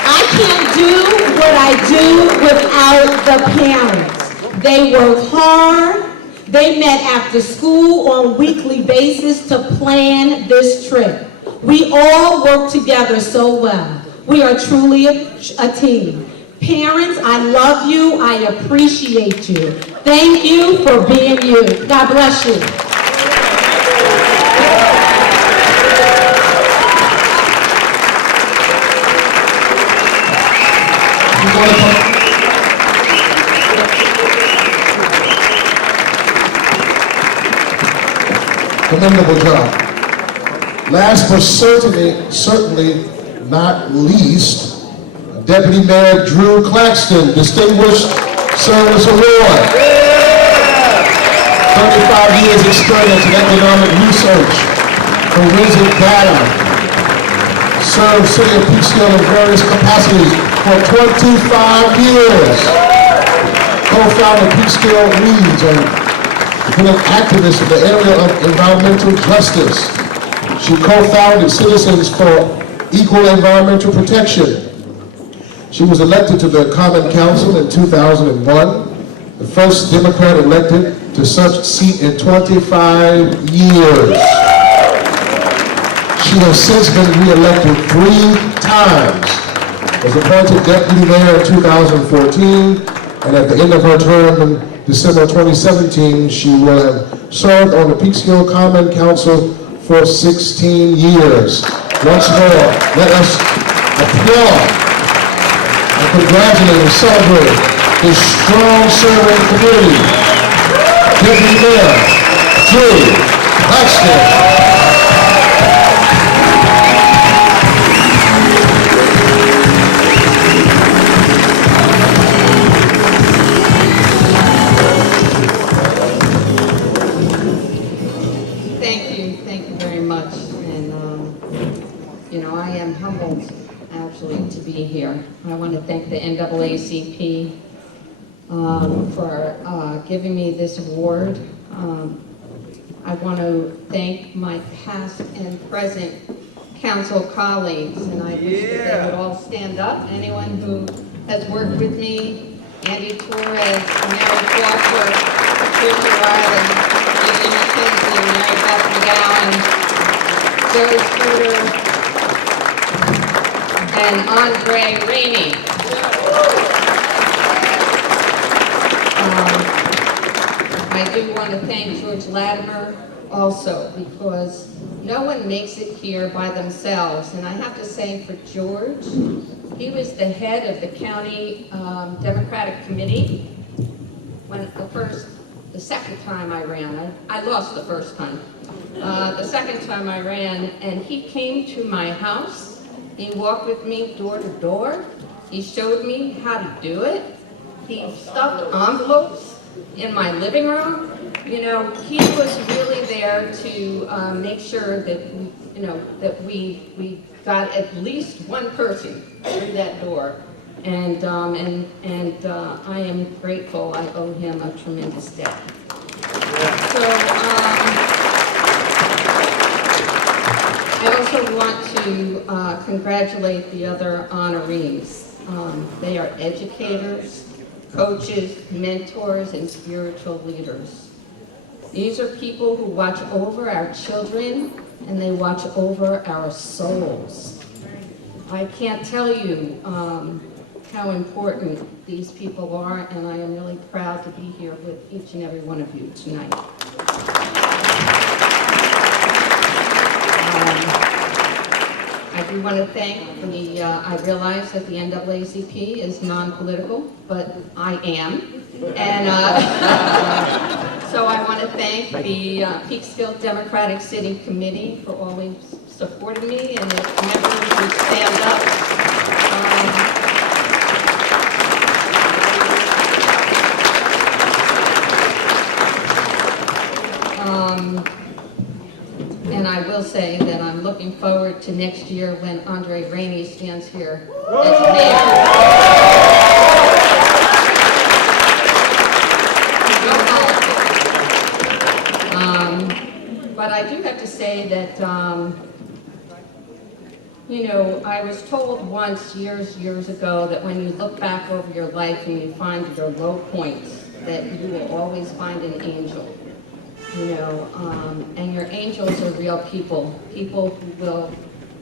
I can't do what I do without the parents. They work hard. They met after school on a weekly basis to plan this trip. We all work together so well. We are truly a team. Parents, I love you. I appreciate you. Thank you for being you. God bless you. Commendable job. Last but certainly not least, Deputy Mayor Drew Claxton, Distinguished Service Award. 35 years experience in economic research from Wizard Gala. Served City of Peekskill in various capacities for 25 years. Co-founded Peekskill Leads and been an activist in the area of environmental justice. She co-founded Citizens for Equal Environmental Protection. She was elected to the Common Council in 2001, the first Democrat elected to such seat in 25 years. She has since been re-elected 3 times. Was appointed Deputy Mayor in 2014, and at the end of her term in December 2017, she will have served on the Peekskill Common Council for 16 years. Once more, let us applaud and congratulate and celebrate this strong serving community. Deputy Mayor Drew Claxton. I am humbled actually to be here. I want to thank the NAACP for giving me this award. I want to thank my past and present council colleagues, and I wish that they would all stand up. Anyone who has worked with me, Andy Torres, Mary Crawford, Patricia Riley, Vivian McKenzie, Mary Beth McGowan, Joe Scooter, and Andre Rainey. I do want to thank George Latimer also, because no one makes it here by themselves. And I have to say, for George, he was the head of the county Democratic Committee when the second time I ran. I lost the first time. The second time I ran, and he came to my house. He walked with me door to door. He showed me how to do it. He stuffed envelopes in my living room. You know, he was really there to make sure that, that we got at least one person through that door. And I am grateful. I owe him a tremendous debt. I also want to congratulate the other honorees. They are educators, coaches, mentors, and spiritual leaders. These are people who watch over our children, and they watch over our souls. I can't tell you how important these people are, and I am really proud to be here with each and every one of you tonight. I we want to thank the, I realize that the NAACP is non-political, but I am. And so I want to thank the Peekskill Democratic City Committee for always supporting me and the members who stand up. And I will say that I'm looking forward to next year when Andre Rainey stands here as mayor. No politics. But I do have to say that, you know, I was told once years ago that when you look back over your life and you find your low points, that you will always find an angel. You know, and your angels are real people who will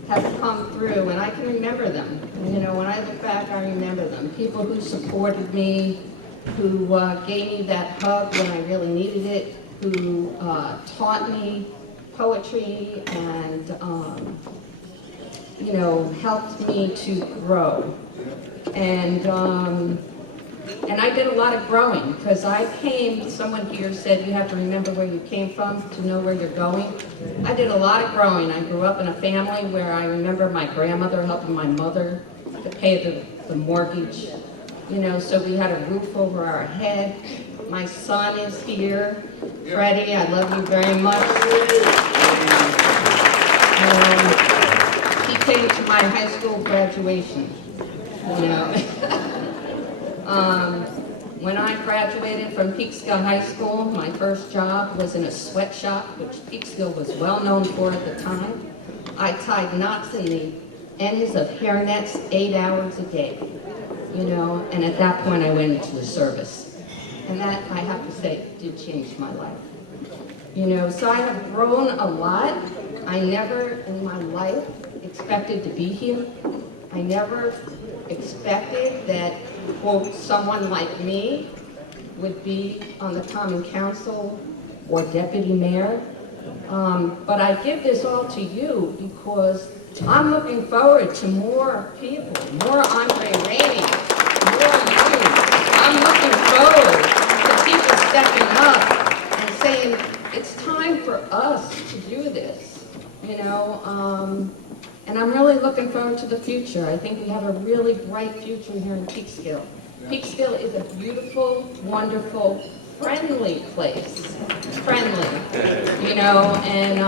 have come through, and I can remember them. You know, when I look back, I remember them. People who supported me, who gave me that hug when I really needed it, who taught me poetry and, you know, helped me to grow. And I did a lot of growing, because I came, someone here said you have to remember where you came from to know where you're going. I did a lot of growing. I grew up in a family where I remember my grandmother helping my mother to pay the mortgage. You know, so we had a roof over our head. My son is here. Freddie, I love you very much. He came to my high school graduation, you know. When I graduated from Peekskill High School, my first job was in a sweatshop, which Peekskill was well known for at the time. I tied knots in the ends of hairnets 8 hours a day, you know, and at that point I went into the service. And that, I have to say, did change my life. You know, so I have grown a lot. I never in my life expected to be here. I never expected that, quote, someone like me would be on the Common Council or Deputy Mayor. But I give this all to you because I'm looking forward to more people, more Andre Rainey, more you. I'm looking forward to people stepping up and saying, it's time for us to do this, you know. And I'm really looking forward to the future. I think we have a really bright future here in Peekskill. Peekskill is a beautiful, wonderful, friendly place. Friendly, you know, and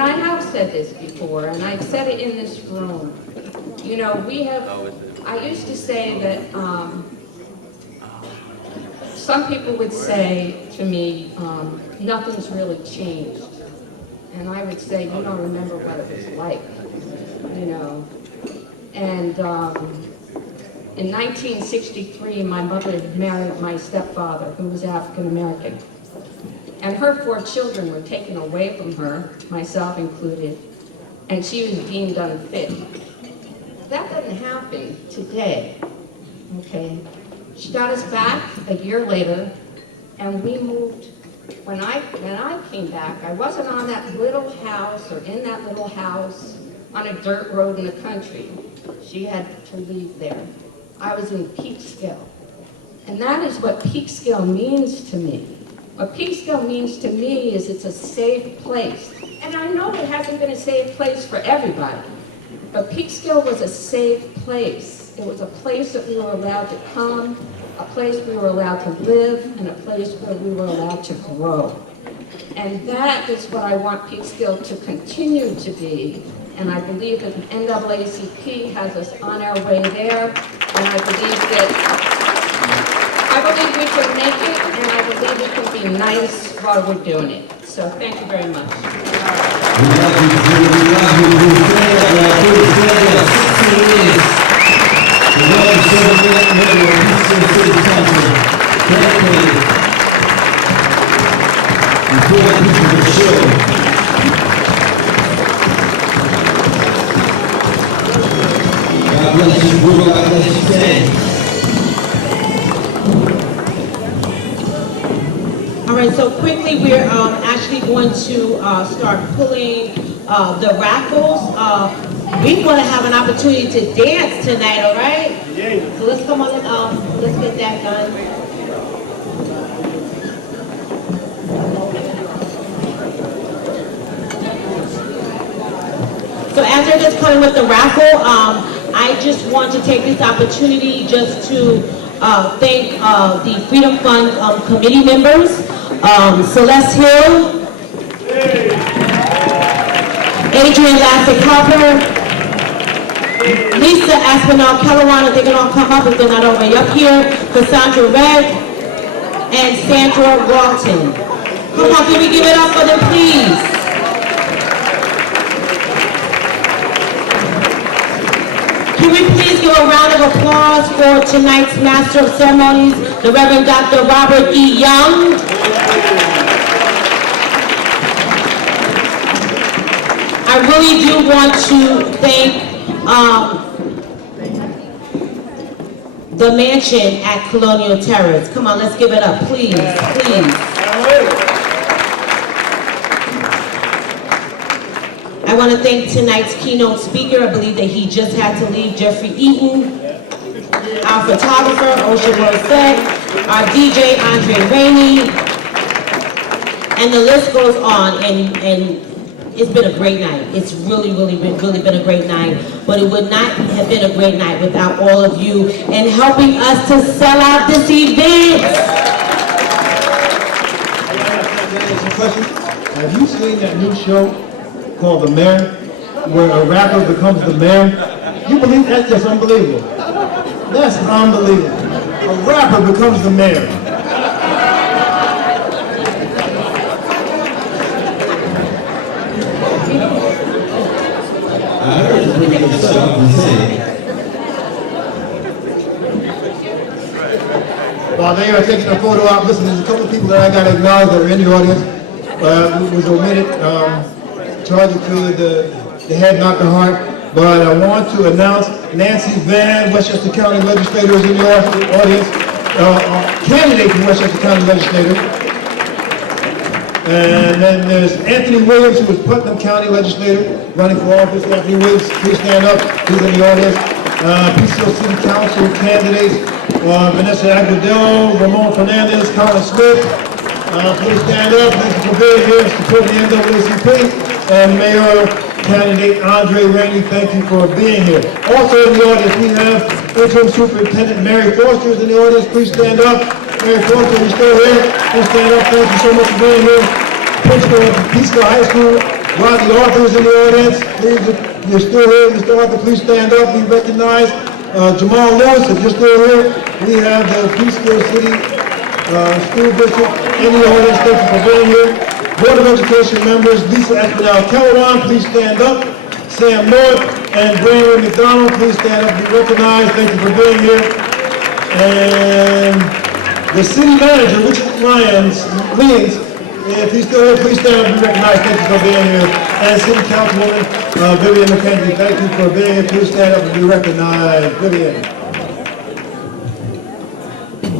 I have said this before, and I've said it in this room. You know, I used to say that some people would say to me, nothing's really changed. And I would say, you don't remember what it was like, you know. And in 1963, my mother married my stepfather, who was African American. And her 4 children were taken away from her, myself included, and she was deemed unfit. That doesn't happen today, okay? She got us back a year later, and we moved. When I came back, I wasn't on that little house or in that little house on a dirt road in the country. She had to leave there. I was in Peekskill. And that is what Peekskill means to me. What Peekskill means to me is it's a safe place. And I know it hasn't been a safe place for everybody, but Peekskill was a safe place. It was a place that we were allowed to come, a place we were allowed to live, and a place where we were allowed to grow. And that is what I want Peekskill to continue to be. And I believe that the NAACP has us on our way there. And I believe we can make it, and I believe it can be nice while we're doing it. So thank you very much. God bless you, God bless you. All right, so quickly we're actually going to start pulling the raffles. We're going to have an opportunity to dance tonight, all right? So let's come on and let's get that done. So as they're just coming with the raffle, I just want to take this opportunity just to thank the Freedom Fund committee members, Celeste Hill, Adrian Lassick-Harper, Lisa Aspinall-Kellerwan, if they can all come up if they're not already up here, Cassandra Red, and Sandra Walton. Come on, can we give it up for them, please? Can we please give a round of applause for tonight's Master of Ceremonies, the Reverend Dr. Robert E. Young. I really do want to thank the mansion at Colonial Terrace. Come on, let's give it up, please, please. I want to thank tonight's keynote speaker. I believe that he just had to leave, Jeffrey Eaton, our photographer, Osha Morissette, our DJ, Andre Rainey, and the list goes on, and it's been a great night. It's really been a great night, but it would not have been a great night without all of you and helping us to sell out this event. Have you seen that new show called The Mayor, where a rapper becomes the mayor? You believe that's just unbelievable. That's unbelievable. A rapper becomes the mayor. I heard it's pretty good stuff to say. While they are taking a photo out, listen, there's a couple of people that I got to acknowledge that are in the audience. Was omitted, charged to the head, not the heart. But I want to announce Nancy Van, Westchester County Legislator, is in the audience. Candidate for Westchester County Legislator. And then there's Anthony Williams, who is Putnam County Legislator, running for office. Anthony Williams, please stand up. He's in the audience. Peekskill City Council candidates, Vanessa Agudelo, Ramon Fernandez, Colin Smith. Please stand up. Thank you for being here. Support the NAACP. And Mayor candidate Andre Rainey, thank you for being here. Also in the audience, we have Interim Superintendent Mary Foster is in the audience. Please stand up. Mary Foster, you're still here. Please stand up. Thank you so much for being here. Principal of Peekskill High School, Rodney Arthur is in the audience. Please, if you're still here, Mr. Arthur, please stand up. Be recognized. Jamal Lewis, if you're still here, we have the Peekskill City School District in the audience. Thank you for being here. Board of Education members, Lisa Aspinall-Kellerwan, please stand up. Sam North and Brandon McDonald, please stand up and be recognized. Thank you for being here. And the city manager, Richard Lyons, if he's still here, please stand up and be recognized. Thank you for being here. And City Councilwoman Vivian McKenzie, thank you for being here. Please stand up and be recognized. Vivian.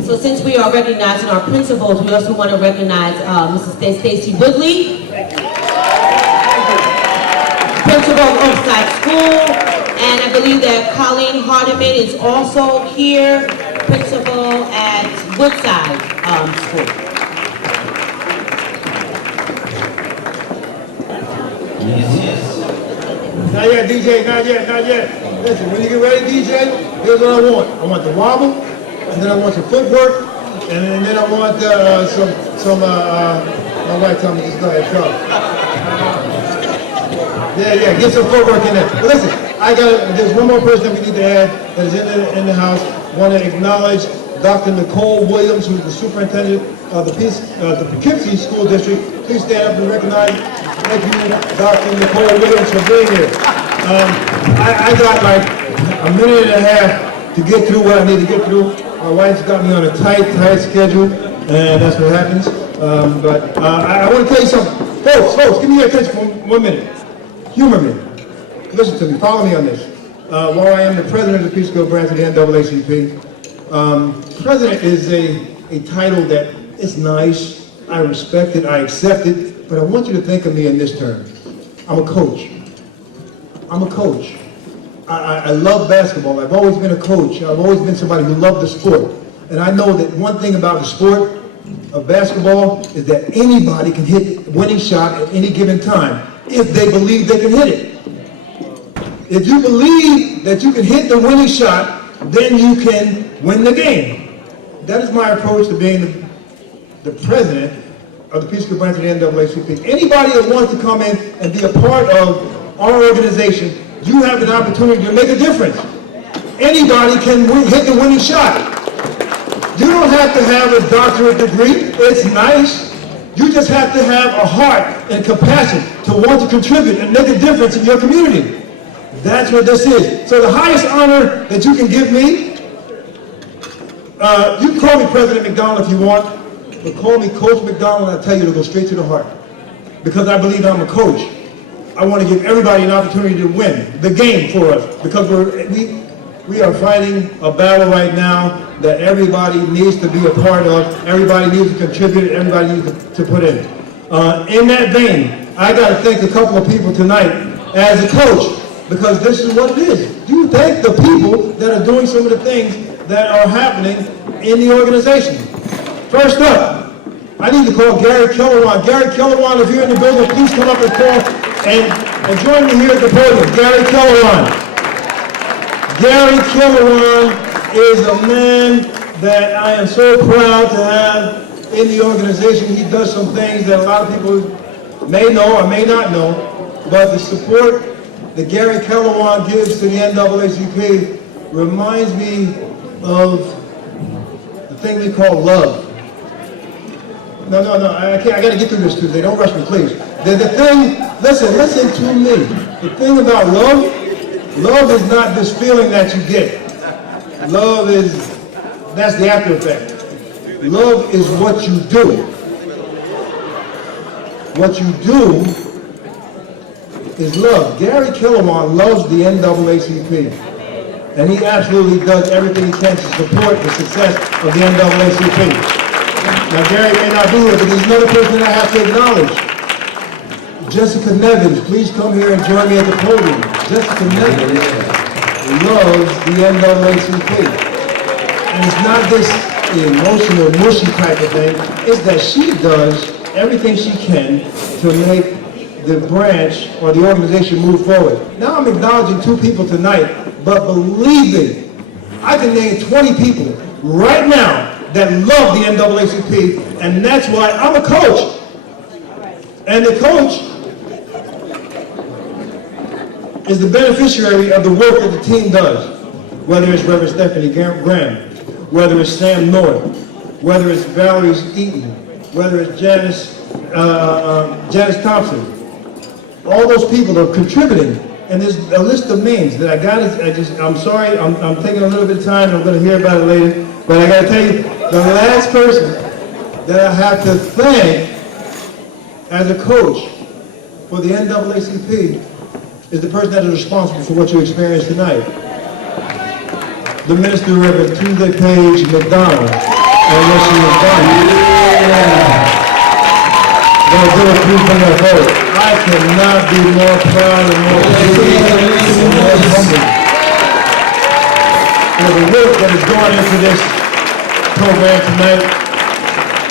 So since we are recognizing our principals, we also want to recognize Mrs. Stacy Woodley, principal of Oakside School, and I believe that Colleen Hardiman is also here, principal at Woodside School. Not yet, DJ, not yet, not yet. Listen, when you get ready, DJ, here's what I want. I want the wobble, and then I want some footwork, and then I want my wife told me just go ahead, go. Yeah, get some footwork in there. But listen, there's one more person that we need to add that is in the house. I want to acknowledge Dr. Nicole Williams, who is the superintendent of the Poughkeepsie School District. Please stand up and recognize. Thank you, Dr. Nicole Williams, for being here. I got like a minute and a half to get through what I need to get through. My wife's got me on a tight schedule, and that's what happens. But I want to tell you something. Folks, give me your attention for 1 minute. Humor me. Listen to me. Follow me on this. While I am the president of the Peekskill branch of the NAACP, president is a title that is nice. I respect it. I accept it. But I want you to think of me in this term. I I'm a coach. I'm a coach. I love basketball. I've always been a coach. I've always been somebody who loved the sport. And I know that one thing about the sport of basketball is that anybody can hit the winning shot at any given time if they believe they can hit it. If you believe that you can hit the winning shot, then you can win the game. That is my approach to being the president of the Peekskill branch of the NAACP. Anybody that wants to come in and be a part of our organization, you have an opportunity to make a difference. Anybody can hit the winning shot. You don't have to have a doctorate degree. It's nice. You just have to have a heart and compassion to want to contribute and make a difference in your community. That's what this is. So the highest honor that you can give me, you can call me President McDonald if you want, but call me Coach McDonald and I tell you to go straight to the heart. Because I believe I'm a coach. I want to give everybody an opportunity to win the game for us. Because we are fighting a battle right now that everybody needs to be a part of, everybody needs to contribute, everybody needs to put in. In that vein, I got to thank a couple of people tonight as a coach, because this is what it is. You thank the people that are doing some of the things that are happening in the organization. First up, I need to call Gary Killawan. Gary Killawan, if you're in the building, please come up and call and join me here at the podium. Gary Killawan. Gary Killawan is a man that I am so proud to have in the organization. He does some things that a lot of people may know or may not know, but the support that Gary Killawan gives to the NAACP reminds me of the thing we call love. No, I can't. I got to get through this Tuesday. Don't rush me, please. The thing, listen to me. The thing about love is not this feeling that you get. Love that's the after effect. Love is what you do. What you do is love. Gary Killawan loves the NAACP. And he absolutely does everything he can to support the success of the NAACP. Now, Gary may not be here, but there's another person that I have to acknowledge. Jessica Nevins, please come here and join me at the podium. Jessica Nevins loves the NAACP. And it's not this emotional, mushy type of thing. It's that she does everything she can to make the branch or the organization move forward. Now I'm acknowledging 2 people tonight, but believe me, I can name 20 people right now that love the NAACP, and that's why I'm a coach. And the coach is the beneficiary of the work that the team does, whether it's Reverend Stephanie Graham, whether it's Sam North, whether it's Valerie Eaton, whether it's Janice Thompson. All those people are contributing, and there's a list of names that I got. I'm sorry, I'm taking a little bit of time, and I'm going to hear about it later, but I got to tell you, the last person that I have to thank as a coach for the NAACP is the person that is responsible for what you experienced tonight. The Minister, Reverend Tuesday Page McDonald, and what she has done. Please bring that forward. I cannot be more proud and more pleased and more humbled for the work that is going into this program tonight.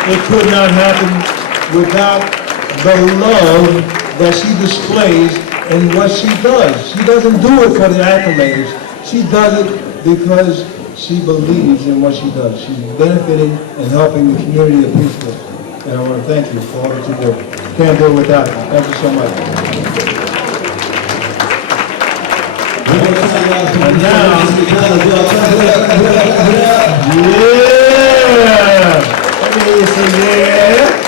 It could not happen without the love that she displays in what she does. She doesn't do it for the accolades. She does it because she believes in what she does. She's benefiting and helping the community of Peekskill. And I want to thank you for all that you do. Can't do it without it. Thank you so much. And now, yeah! Let me hear you say yeah.